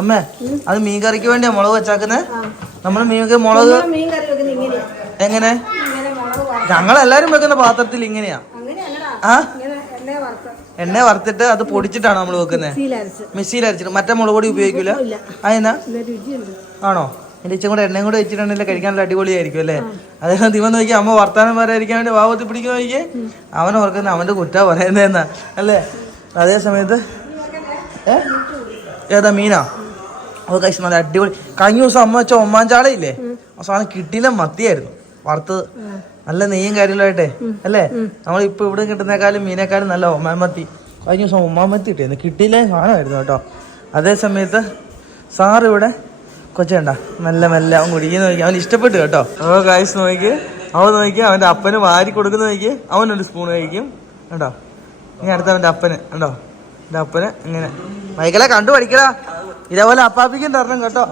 അമ്മേ അത് മീൻകറിക്ക് വേണ്ടിയാ മുളക് വെച്ചാക്കുന്നേ. നമ്മള് മുളക് എങ്ങനെ? ഞങ്ങളെല്ലാരും വെക്കുന്ന പാത്രത്തിൽ ഇങ്ങനെയാ. എണ്ണ വറുത്തിട്ട് അത് പൊടിച്ചിട്ടാണ് നമ്മൾ വെക്കുന്നത്. മിക്സിയിൽ അരച്ചിട്ട്. മറ്റേ മുളക് പൊടി ഉപയോഗിക്കില്ല. അതെന്നാ ആണോ? എൻ്റെ ഇച്ചും കൂടെ എണ്ണയും കൂടെ വെച്ചിട്ടുണ്ടെങ്കിൽ കഴിക്കാനുള്ള അടിപൊളിയായിരിക്കും അല്ലേ? അദ്ദേഹം ദിവസം നോക്കി അമ്മ വർത്താനം പറയാതിരിക്കാൻ വേണ്ടി വാവത്തി പിടിക്കുന്ന നോക്കിയേ. അവൻ ഓർക്കുന്ന അവൻ്റെ കുറ്റ പറയുന്നതെന്നാ അല്ലേ? അതേ സമയത്ത് ഏതാ മീനാ? അത് കഴിച്ചു നല്ല അടിപൊളി. കഴിഞ്ഞ ദിവസം അമ്മ വെച്ച ഒമ്മാഞ്ചാളയില്ലേ, ആ സാധനം കിട്ടിയില്ല, മത്തിയായിരുന്നു വറുത്തത്. നല്ല നെയ്യും കാര്യങ്ങളുമായിട്ടേ അല്ലേ? നമ്മളിപ്പോ ഇവിടെ കിട്ടുന്നേക്കാളും മീനേക്കാളും നല്ല ഒമ്മാമത്തി. കഴിഞ്ഞ ദിവസം ഒമ്മാമത്തി കിട്ടിയിരുന്നു, കിട്ടിയില്ലേ സാധനമായിരുന്നു കേട്ടോ. അതേ സമയത്ത് സാറ് ഇവിടെ കൊച്ചേണ്ട മെല്ലെ മെല്ലെ അവൻ കുടിക്കുന്ന നോക്കി, അവൻ ഇഷ്ടപ്പെട്ടു കേട്ടോ. ഓ കായ്സ് നോക്കി, അവൻ നോക്കി അവൻ്റെ അപ്പന് വാരി കൊടുക്കുന്ന നോക്കി, അവനൊരു സ്പൂൺ കഴിക്കും കേട്ടോ. ഇനി അടുത്ത അവൻ്റെ അപ്പന് കണ്ടോ, എൻ്റെ അപ്പന് ഇങ്ങനെ മൈക്കലെ കണ്ടു പഠിക്കടാ. ഇതേപോലെ അപ്പാപ്പിക്കും തരണം കേട്ടോ.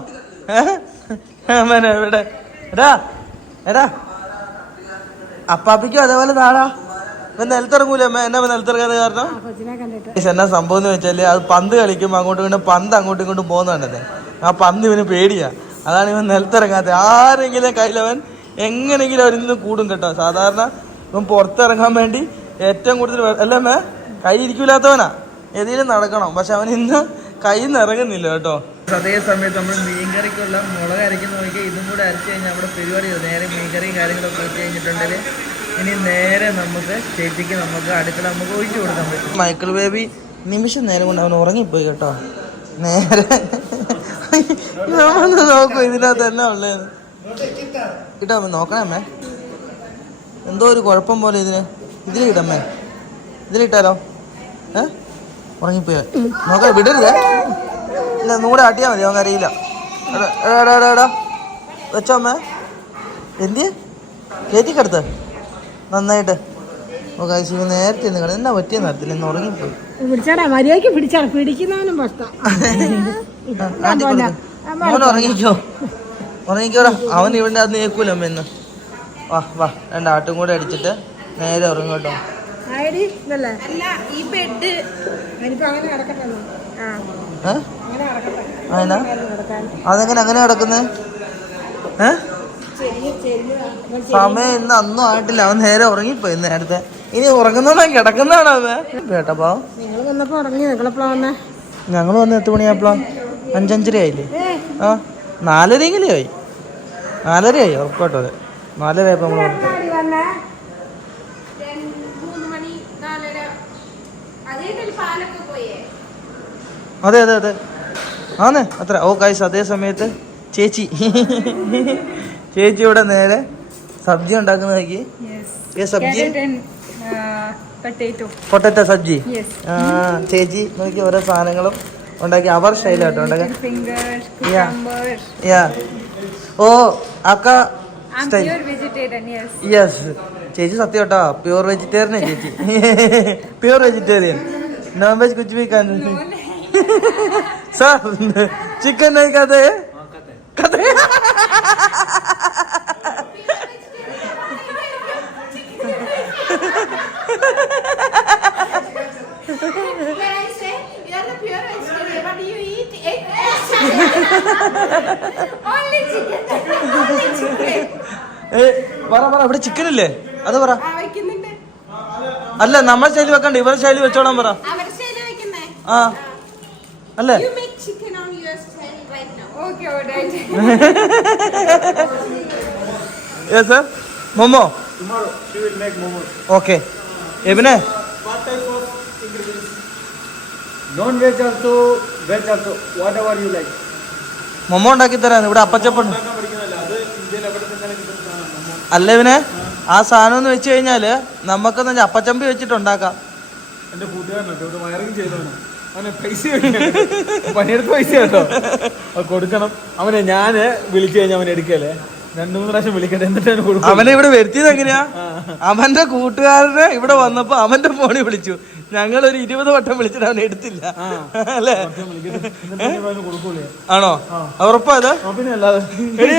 ഇവിടെ എടാ എടാ അപ്പാപ്പിക്കും അതേപോലെ താടാ. ഇപ്പം നിലത്തിറങ്ങൂലേ അമ്മ? എന്നാ നിലത്തിറങ്ങാതെ കാരണം എന്നാ സംഭവം എന്ന് വെച്ചാല് അത് പന്ത് കളിക്കുമ്പോൾ അങ്ങോട്ടും ഇങ്ങോട്ടും പന്ത് അങ്ങോട്ടും ഇങ്ങോട്ടും പോകുന്നുണ്ടല്ലേ, ആ പന്ത് ഇവന് പേടിയാ. അതാണ് ഇവൻ നിലത്തിറങ്ങാത്ത. ആരെങ്കിലും കയ്യിലവൻ എങ്ങനെയെങ്കിലും അവരിന്ന് കൂടും കേട്ടോ. സാധാരണ ഇവൻ പുറത്തിറങ്ങാൻ വേണ്ടി ഏറ്റവും കൂടുതൽ അല്ലേ അമ്മ കൈ ഇരിക്കൂലാത്തവനാ, ഏതെങ്കിലും നടക്കണം. പക്ഷെ അവൻ ഇന്ന് കയ്യിൽ നിന്ന് ഇറങ്ങുന്നില്ല കേട്ടോ. അതേ സമയത്ത് നമ്മൾ മീൻകറിക്കുള്ള മുളക് അരയ്ക്കുന്ന നോക്കിയാൽ ഇതും കൂടെ അരച്ച് കഴിഞ്ഞാൽ നമ്മുടെ പരിപാടി നേരെ മീൻകറിയും കാര്യങ്ങളൊക്കെ വെച്ച് കഴിഞ്ഞിട്ടുണ്ടെങ്കിൽ ഇനി നേരെ നമുക്ക് ചേച്ചിക്ക് നമുക്ക് അടുക്കള നമുക്ക് ഒഴിച്ചു കൊടുക്കാൻ പറ്റും. മൈക്കിൾ ബേബി നിമിഷം നേരം കൊണ്ട് അവൻ ഉറങ്ങിപ്പോയി കേട്ടോ. നേരെ നോക്കൂ ഇതിനകത്ത് എന്നാ ഉള്ളത് കിട്ടോ. നോക്കണേ എന്തോ ഒരു കുഴപ്പം പോലെ ഇതിലിടമ്മേ, ഇതിലിട്ടാലോ? ഉറങ്ങിപ്പോയ നോക്കാം, വിടരുതേ. ഇല്ല ഒന്നുകൂടെ ആട്ടിയാൽ മതി, അവൻ അറിയില്ല. എടാ വെച്ചോ അമ്മേ. എന്ത് കയറ്റിക്കെടുത്ത് നന്നായിട്ട്. നേരത്തെ എന്നാ പറ്റിയ നേരത്തിൽ ഇന്ന് ഉറങ്ങിപ്പോയി. മോൻ ഉറങ്ങിക്കോടാ. അവൻ ഇവിടെ അത് നേക്കൂല അമ്മ ഇന്ന്. വാ വാ, രണ്ടാട്ടും കൂടെ അടിച്ചിട്ട് നേരെ ഉറങ്ങും കേട്ടോ. അതെങ്ങനെ അങ്ങനെ കിടക്കുന്നേ? സമയം ഇന്ന് അന്നും ആയിട്ടില്ല, അവൻ നേരെ ഉറങ്ങിപ്പോയി നേരത്തെ. ഇനി ഉറങ്ങുന്നതാ കിടക്കുന്നതാണോ അവൻ കേട്ടപ്പോ? ഞങ്ങൾ വന്ന് 8 മണിയായപ്പോഴാ? 5:30 ആയില്ലേ? ആ 4:30 ആയി. 4:30 ആയി ഉറപ്പാട്ടോ. അതെ 4:30 ആയപ്പോ നമ്മള് അതെ അതെ അതെ ആന്ന് അത്ര. ഓ കായ്സ് അതേ സമയത്ത് ചേച്ചി ഇവിടെ നേരെ സബ്ജി ഉണ്ടാക്കുന്നതാക്കി. സബ്ജി പൊട്ടറ്റോ സബ്ജി. ചേച്ചി നോക്കി ഓരോ സാധനങ്ങളും ഉണ്ടാക്കി അവർ സ്റ്റൈലാട്ടോ ഉണ്ടാക്കാൻ. ഓ ആക്ക യെസ് ചേച്ചി സത്യം കേട്ടോ, പ്യൂർ വെജിറ്റേറിയൻ ചേച്ചി. പ്യൂർ വെജിറ്റേറിയൻ, നോൺ वेज कुछ भी खाने सर चिकन नहीं खाते खाते പറ ഇവിടെ ചിക്കൻ ഇല്ലേ? അത് പറ. അല്ല നമ്മൾ ശൈലി വെക്കണ്ട, ഇവരുടെ ശൈലി വെച്ചോളാൻ പറ. ആ അല്ലേ? Yes sir. Momo. Tomorrow she will make momos. Okay. Ebne. What type of ingredients? Non-veg also, veg also, whatever you like. Momo ഉണ്ടാക്കി തരാൻ ഇവിടെ അപ്പച്ചപ്പുണ്ട് അല്ല ഇവനെ. ആ സാധനം എന്ന് വെച്ച് കഴിഞ്ഞാല് നമുക്കെന്ന് അപ്പച്ചമ്പി വെച്ചിട്ടുണ്ടാക്കാം. എന്റെ കൂട്ടുകാരനോ വയറിങ് ചെയ്തവനോ അവനെ പൈസ പണിയെടുത്ത് പൈസ കേട്ടോ കൊടുക്കണം. അവനെ ഞാന് വിളിച്ചു കഴിഞ്ഞാൽ അവൻ എടുക്കല്ലേ, 2-3 പ്രാവശ്യം വിളിക്കട്ടെ എന്നിട്ട് കൊടുക്കും. അവനെ ഇവിടെ വരുത്തിയത് എങ്ങനെയാ? അവന്റെ കൂട്ടുകാരനെ ഇവിടെ വന്നപ്പോ അവന്റെ ഫോണിൽ വിളിച്ചു. ഞങ്ങളൊരു 20 വട്ടം വിളിച്ചിട്ട് അവൻ എടുത്തില്ല അല്ലേ? ആണോ? ഉറപ്പാ ഇത്? പിന്നെ അല്ലാതെ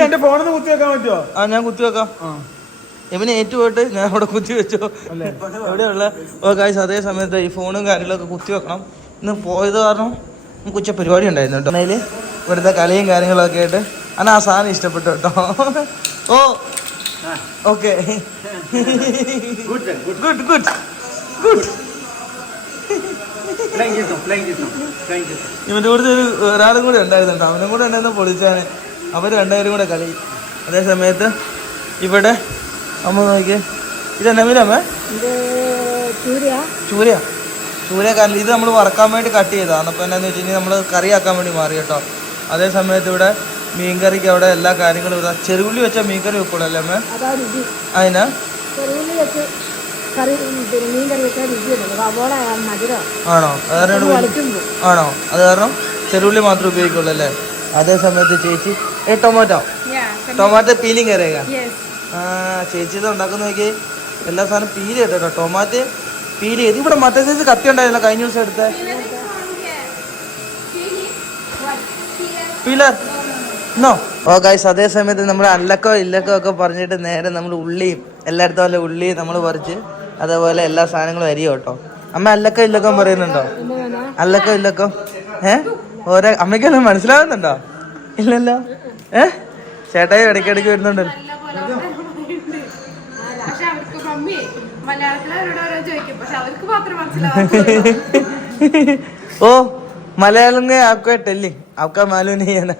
എന്റെ ഫോണിൽ കുത്തി വെക്കാൻ പറ്റുമോ? ആ ഞാൻ കുത്തി വെക്കാം. ഇവന് ഏറ്റുപോയിട്ട് ഞാൻ അവിടെ കുത്തി വെച്ചു. എവിടെയുള്ള കാഴ്ച അതേ സമയത്ത് ഈ ഫോണും കാര്യങ്ങളൊക്കെ കുത്തി വെക്കണം. ഇന്ന് പോയത് കാരണം നമുക്ക് ഉച്ച പരിപാടി ഉണ്ടായിരുന്നു കേട്ടോ. അതിൽ ഇവിടുത്തെ കളിയും കാര്യങ്ങളൊക്കെ ആയിട്ട് അന്ന് ആ സാധനം ഇഷ്ടപ്പെട്ടു കേട്ടോ. Oh okay good good good good ഇവന്റെ കൂടെ ഒരാളും കൂടെ ഉണ്ടായിരുന്നുണ്ട്, അവനും കൂടെ ഉണ്ടായിരുന്ന പൊളിച്ചാണ്. അവർ രണ്ടുപേരും കൂടെ കളി. അതേ സമയത്ത് ഇവിടെ അമ്മ നോക്കിയേ, ഇതെന്നാ മീനമ്മേ? ചൂര കറി. ഇത് നമ്മൾ വറക്കാൻ വേണ്ടി കട്ട് ചെയ്തതാണ്. അപ്പോൾ എന്നാന്ന് വെച്ച് കഴിഞ്ഞാൽ നമ്മൾ കറിയാക്കാൻ വേണ്ടി മാറി കേട്ടോ. അതേ സമയത്ത് ഇവിടെ മീൻകറിക്ക് അവിടെ എല്ലാ കാര്യങ്ങളും ഇവിടെ ചെറുള്ളി വെച്ചാൽ മീൻകറി വെക്കുള്ളൂ അല്ലേ അമ്മേ? അതിനാ ആണോ? ആണോ? അത് കാരണം ചെറുള്ളി മാത്രമേ ഉപയോഗിക്കുള്ളൂ അല്ലേ? അതേ സമയത്ത് ചേച്ചി ടൊമാറ്റോ പീലിങ് കറിയാ. ആ ചേച്ചി ഇത് ഉണ്ടാക്കുന്ന നോക്കി എല്ലാ സാധനം പീല് കേട്ടോ. ടൊമാറ്റോ പീല് ചെയ്ത് ഇവിടെ മറ്റേ സൈസ് കത്തി ഉണ്ടായിരുന്നല്ലോ കഴിഞ്ഞ ദിവസം എടുത്ത പീലർ നോ. ഓ ഗൈസ്, അതേ സമയത്ത് നമ്മൾ അല്ലക്കോ ഇല്ലക്കോ ഒക്കെ പറഞ്ഞിട്ട് നേരെ നമ്മൾ ഉള്ളിയും എല്ലായിടത്തും പോലെ ഉള്ളിയും നമ്മൾ പറിച്ച് അതേപോലെ എല്ലാ സാധനങ്ങളും അരിയോ കേട്ടോ. അമ്മ അല്ലക്കോ ഇല്ലക്കോ പറയുന്നുണ്ടോ? അല്ലക്കോ ഇല്ലക്കോ ഓരോ അമ്മയ്ക്കെല്ലാം മനസ്സിലാവുന്നുണ്ടോ? ഇല്ലല്ലോ. ചേട്ടായി ഇടയ്ക്കിടയ്ക്ക് വരുന്നുണ്ടല്ലോ. ओ मलयालम में आपको टेलिंग आपका मालूम नहीं है ना.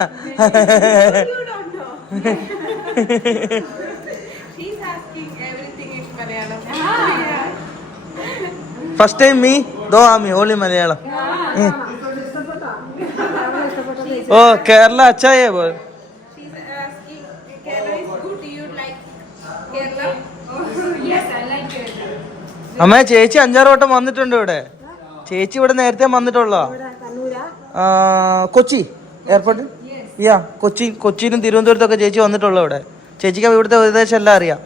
फर्स्ट टाइम मी दो आमी ओनली मलयालम. ओ केरला अच्छा है बोल. അമ്മ ചേച്ചി 5-6 വട്ടം വന്നിട്ടുണ്ട് ഇവിടെ. ചേച്ചി ഇവിടെ നേരത്തെ വന്നിട്ടുള്ളോ? കൊച്ചി എയർപോർട്ട്. കൊച്ചിയിലും തിരുവനന്തപുരത്തൊക്കെ ചേച്ചി വന്നിട്ടുള്ളൂ ഇവിടെ. ചേച്ചിക്ക് ഇവിടുത്തെ ഏകദേശം എല്ലാം അറിയാം.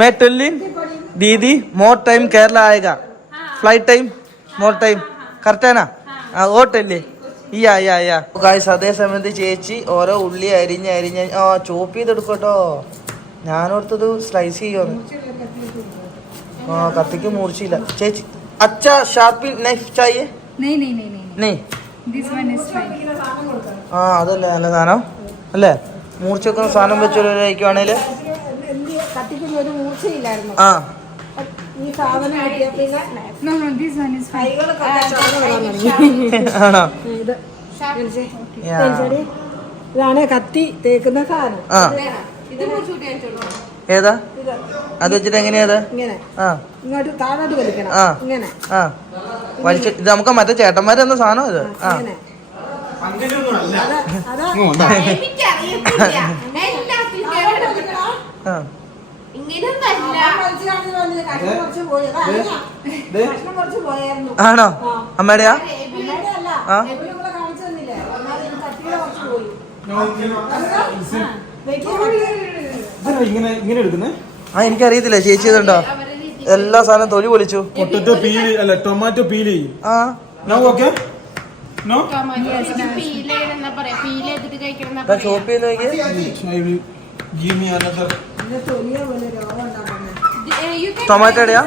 मैं टेलिंग दीदी मोर टाइम केरला आएगा, flight time more time correct है ना? वो टेलिंग യാ ഗായ്സ്. അതേ സമയത്ത് ചേച്ചി ഓരോ ഉള്ളി അരിഞ്ഞ് ചോപ്പ് ചെയ്തെടുക്കട്ടോ. ഞാനോർത്തത് സ്ലൈസ് ചെയ്യുമെന്ന്. കത്തിക്ക് മൂർച്ചയില്ല ചേച്ചി. അച്ഛാ ഷാർപ്പിൻ നൈഫ് ചായേ? അതല്ലേ നല്ല സാധനം അല്ലേ? മൂർച്ച വെക്കുന്ന സാധനം വെച്ചൊരു കഴിക്കുവാണേല് ആണോ? ഇതാണ് കത്തി തേക്കുന്ന സാധനം. ഏതാ അത് വെച്ചിട്ട് എങ്ങനെയാ? ഇങ്ങോട്ട് താഴോട്ട് വലിക്കണം. ഇങ്ങനെ വലിച്ച ഇത് നമുക്ക് മറ്റേ ചേട്ടന്മാര് തന്ന സാധനം ഇത്. ആണോ? അമ്മയുടെയാ? എനിക്കറിയത്തില്ല. ചേച്ചി ഇതുണ്ടോ എല്ലാ സാധനം തൊലി പൊളിച്ചു. പൊട്ടറ്റോ പീൽ അല്ല ടൊമാറ്റോ പീൽ ചെയ്യും. ചോപ്പ് ചെയ്ത് ടൊമാറ്റോടെയാ?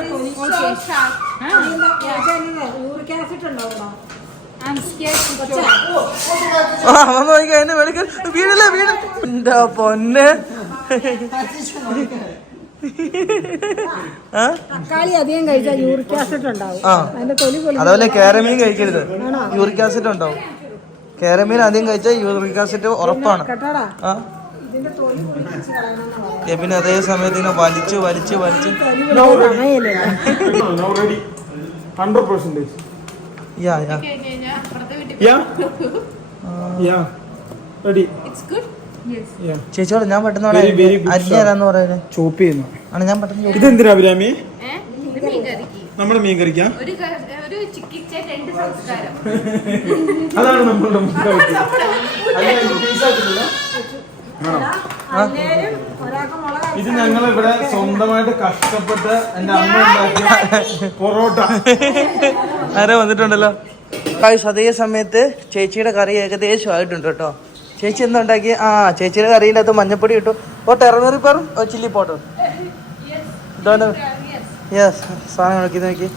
വീടില്ല എന്റെ പൊന്നെ. തക്കാളി അധികം കഴിച്ചാൽ യൂറിക് ആസിഡ് ഉണ്ടാവും. അതുപോലെ കേരമീൻ കഴിക്കരുത്, യൂറിക് ആസിഡ് ഉണ്ടാവും. കേരമീൻ അധികം കഴിച്ചാൽ യൂറിക് ആസിഡ് ഉറപ്പാണ്. പിന്നെ അതേ സമയത്ത് ഇങ്ങനെ വലിച്ച് ചേച്ചിയോട് ഞാൻ പെട്ടെന്ന് അരിഞ്ഞാന്ന് പറയുന്നത് ചോപ്പ് ചെയ്യുന്നു ആണ്. ഞാൻ പെട്ടെന്ന് ഇതെന്തിനാ അഭിരാമി? നമ്മുടെ മീൻ കറിക്കാം. അതാണ് നമ്മളുടെ ഇത് ഞങ്ങൾ ഇവിടെ സ്വന്തമായിട്ട് കഷ്ടപ്പെട്ട് എന്റെ അമ്മ ഉണ്ടാക്കിയ പൊറോട്ട ആരോ വന്നിട്ടുണ്ടല്ലോ. അതേ സമയത്ത് ചേച്ചിയുടെ കറി ഏകദേശം ആയിട്ടുണ്ട് കേട്ടോ. ചേച്ചി എന്താ ഉണ്ടാക്കി? ചേച്ചിയുടെ കറിയുടെ അകത്ത് മഞ്ഞപ്പൊടി ഇട്ടു. ടെററി പെറും ചില്ലി പൗഡർ യെസ് സാധനം നോക്കി നോക്കി.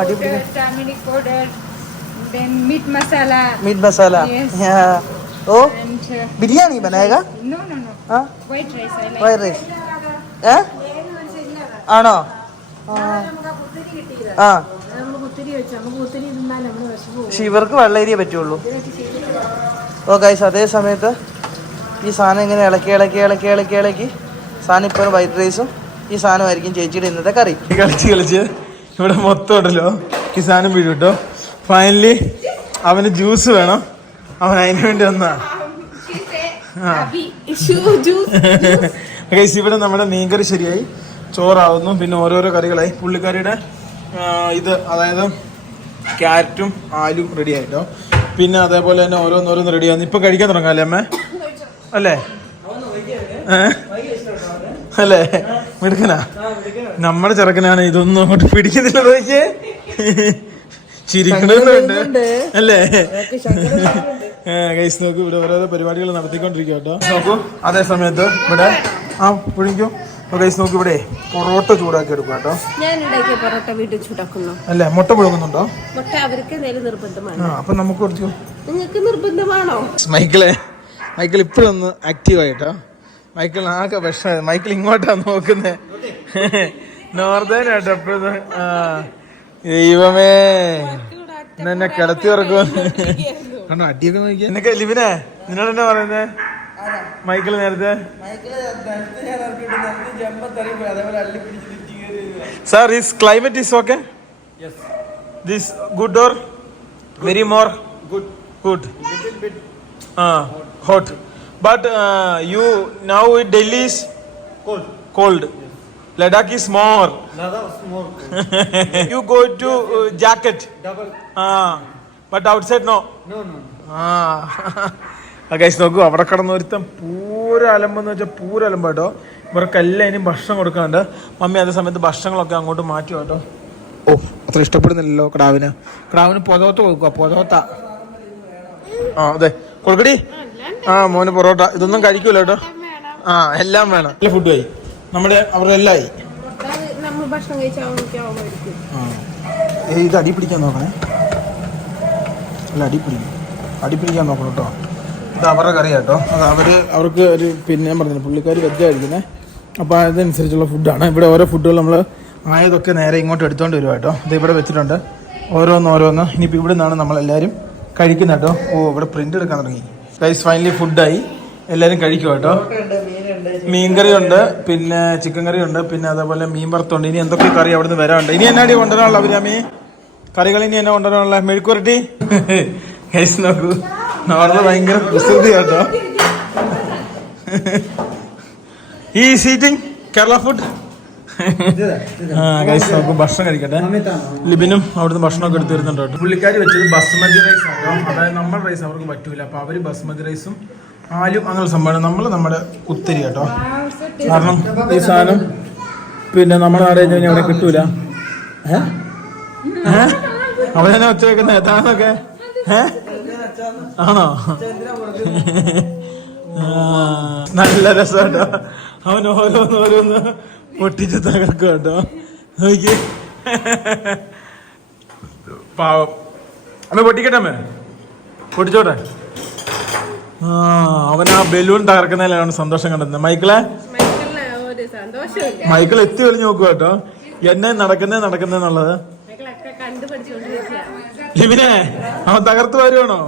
അടിപൊളി. मीट मसाला बिरयानी बनाएगा? नो व्हाइट राइस ആണോ? നമുക്ക് ആ കുത്തിരി കിട്ടിയില്ല. ആ നമ്മൾ കുത്തിരി വെച്ചു. നമുക്ക് കുത്തിരി തിന്നാൽ നമ്മൾ വിഷമം. പക്ഷെ ഇവർക്ക് വെള്ളേരിയേ പറ്റുള്ളൂ. ഓ ഗൈസ്, അതേ സമയത്ത് ഈ സാധനം ഇങ്ങനെ ഇളക്കി ഇളക്കി ഇളക്കി ഇളക്കി ഇളക്കി സാധനം ഇപ്പോൾ വൈറ്റ് റൈസും ഈ സാധനമായിരിക്കും ചേച്ചിയുടെ ഇന്നത്തെ കറി. കളിച്ച് ഇവിടെ മൊത്തം ഉണ്ടല്ലോ ഈ സാധനം വീഴും കേട്ടോ. ഫൈനലി അവന് ജ്യൂസ് വേണം, അവൻ അതിന് വേണ്ടി വന്നാ. ഗൈസ്, ഇവിടെ നമ്മുടെ മീൻകറി ശരിയായി, ചോറാവുന്നു, പിന്നെ ഓരോരോ കറികളായി. പുള്ളിക്കറിയുടെ ഇത് അതായത് ക്യാരറ്റും ആലും റെഡി ആയിട്ടോ. പിന്നെ അതേപോലെ തന്നെ ഓരോന്നോരോന്ന് റെഡി ആവുന്നു. ഇപ്പൊ കഴിക്കാൻ തുടങ്ങാല്ലേ അമ്മ? അല്ലേ അല്ലേ മിടുക്കനാ നമ്മുടെ ചെറുക്കനാണ്. ഇതൊന്നും അങ്ങോട്ട് പിടിക്കുന്നില്ല. നോക്കിയേ, ചിരിക്കണുണ്ട് അല്ലേ? ഗൈസ് നോക്കൂ, ഇവിടെ ഓരോരോ പരിപാടികൾ നടത്തിക്കൊണ്ടിരിക്കുക കേട്ടോ. നോക്കൂ, അതേ സമയത്ത് ഇവിടെ പുഴിക്കും. ഗൈസ് നോക്കൂ, ഇവിടെ പൊറോട്ട ചൂടാക്കി എടുക്കുക കേട്ടോ. പൊറോട്ട വീട്ടിൽ ചൂടാക്കുന്നു അല്ലേ? മുട്ട പുഴുങ്ങുന്നുണ്ടോ? മുട്ട അവർക്ക് നിർബന്ധമാണ്. അപ്പൊ നമുക്ക് കുറച്ച് നിങ്ങൾക്ക് നിർബന്ധമാണോ? മൈക്കിൾ ഇപ്പോഴൊന്ന് ആക്റ്റീവ് ആയിട്ടോ. മൈക്കിൾ ആകെ വിഷമം. മൈക്കിൾ ഇങ്ങോട്ടാ നോക്കുന്നേ, നോർത്തേൺ ആട്ടോ എപ്പോഴും. ദൈവമേ, എന്നെ കിടത്തി ഉറക്കുമെന്ന് കണ്ടോ? അടിയൊക്കെ നോക്കി എന്നൊക്കെ. ലിബിനെ, നിന്നോട് എന്നാ പറയുന്നേ മൈക്കിൾ നേരത്തെ? Sir, is climate is okay? Yes. This good or very more? Good. Good. Little bit Hot. But you now Delhi is cold. Cold. Yes. Ladakh is more. Ladakh is more cold. You go to jacket. Double. But outside no. No. Guys നോക്കൂ, അവിടെ കിടന്ന് ഒരുത്തം പൂരലമ്പെന്ന് വെച്ചാൽ പൂരലമ്പാട്ടോ. ഇവർക്കെല്ലാം ഇനി ഭക്ഷണം കൊടുക്കാനുണ്ട്. Mummy അതേ സമയത്ത് ഭക്ഷണങ്ങളൊക്കെ അങ്ങോട്ട് മാറ്റുക കേട്ടോ. ഓ, അത്ര ഇഷ്ടപ്പെടുന്നില്ലല്ലോ കിടാവിന് പൊതോത്ത കൊടുക്കുക. പൊതോത്ത അതെ കൊടുക്കടി. മോന് പൊറോട്ട ഇതൊന്നും കഴിക്കൂല കേട്ടോ. എല്ലാം വേണം. നല്ല ഫുഡ് ആയി നമ്മുടെ അവരുടെ എല്ലാം ആയി. ഇത് അടി പിടിക്കാൻ നോക്കണേ. അല്ല, അടി പിടിക്കാൻ നോക്കണം കേട്ടോ. ഇത് അവരുടെ കറി കേട്ടോ. അത് അവർക്ക് ഒരു പിന്നെ ഞാൻ പറഞ്ഞില്ല, പുള്ളിക്കാർ വെജ് കഴിക്കുന്നത്. അപ്പോൾ അതനുസരിച്ചുള്ള ഫുഡാണ്. ഇവിടെ ഓരോ ഫുഡുകൾ നമ്മൾ ആയതൊക്കെ നേരെ ഇങ്ങോട്ട് എടുത്തുകൊണ്ട് വരും കേട്ടോ. ഇത് ഇവിടെ വെച്ചിട്ടുണ്ട് ഓരോന്ന്. ഇനിയിപ്പോൾ ഇവിടെ നിന്നാണ് നമ്മളെല്ലാവരും കഴിക്കുന്നത് കേട്ടോ. ഓ, ഇവിടെ പ്രിൻ്റ് എടുക്കാൻ തുടങ്ങി. ഗൈസ് ഫൈനലി ഫുഡായി, എല്ലാവരും കഴിക്കും കേട്ടോ. മീൻകറി ഉണ്ട്, പിന്നെ ചിക്കൻ കറി ഉണ്ട്, പിന്നെ അതേപോലെ മീൻ വറുത്തുണ്ട്. ഇനി എന്തൊക്കെ കറി അവിടെ നിന്ന് വരാനുണ്ട്. ഇനി എന്നാടി കൊണ്ടുവരാനുള്ള അവരാമീ കറികൾ? ഇനി എന്നാ കൊണ്ടുവരാനുള്ള? മെഴുക്കുരട്ടി. ഗൈസ് നോക്കൂ, അവിടെ ഭയങ്കര കുസൃതി കേട്ടോ. ഈ സീറ്റിംഗ് കേരള ഫുഡ്. ഗൈസ് നോക്കൂ, ഭക്ഷണം കഴിക്കട്ടെ. ലിബിനും അവിടുന്ന് ഭക്ഷണമൊക്കെ എടുത്ത് വരുന്നുണ്ട് കേട്ടോ. പുള്ളിക്കാരി വെച്ചത് ബസ്മതി റൈസ് ആട്ടോ. അതായത് നമ്മുടെ റൈസ് അവർക്ക് പറ്റൂല. അപ്പൊ അവര് ബസ്മതി റൈസും ആലും അങ്ങനെ സംഭവമാണ്. നമ്മുടെ കുത്തിരി കേട്ടോ. കാരണം ഈ സാധനം പിന്നെ നമ്മുടെ നാട് കഴിഞ്ഞ് കഴിഞ്ഞാൽ അവിടെ കിട്ടൂല. അവരെന്നെ ഒച്ച വെക്കുന്ന എത്താന്നൊക്കെ ആണോ? നല്ല രസം കേട്ടോ. അവൻ ഓരോന്ന് പൊട്ടിച്ച് തകർക്കും കേട്ടോ. നോക്കി പാവം. അമ്മ പൊട്ടിക്കട്ടെ, അമ്മ പൊട്ടിച്ചോട്ടെ. അവൻ ആ ബലൂൺ തകർക്കുന്നതിലാണ് സന്തോഷം കണ്ടെത്തുന്നത്. മൈക്കിൾ എത്തി വലിഞ്ഞു നോക്കുക കേട്ടോ. എന്നെ നടക്കുന്നേന്നുള്ളത്. ലിബിനെ, അവൻ തകർത്ത് വരുവാണോ?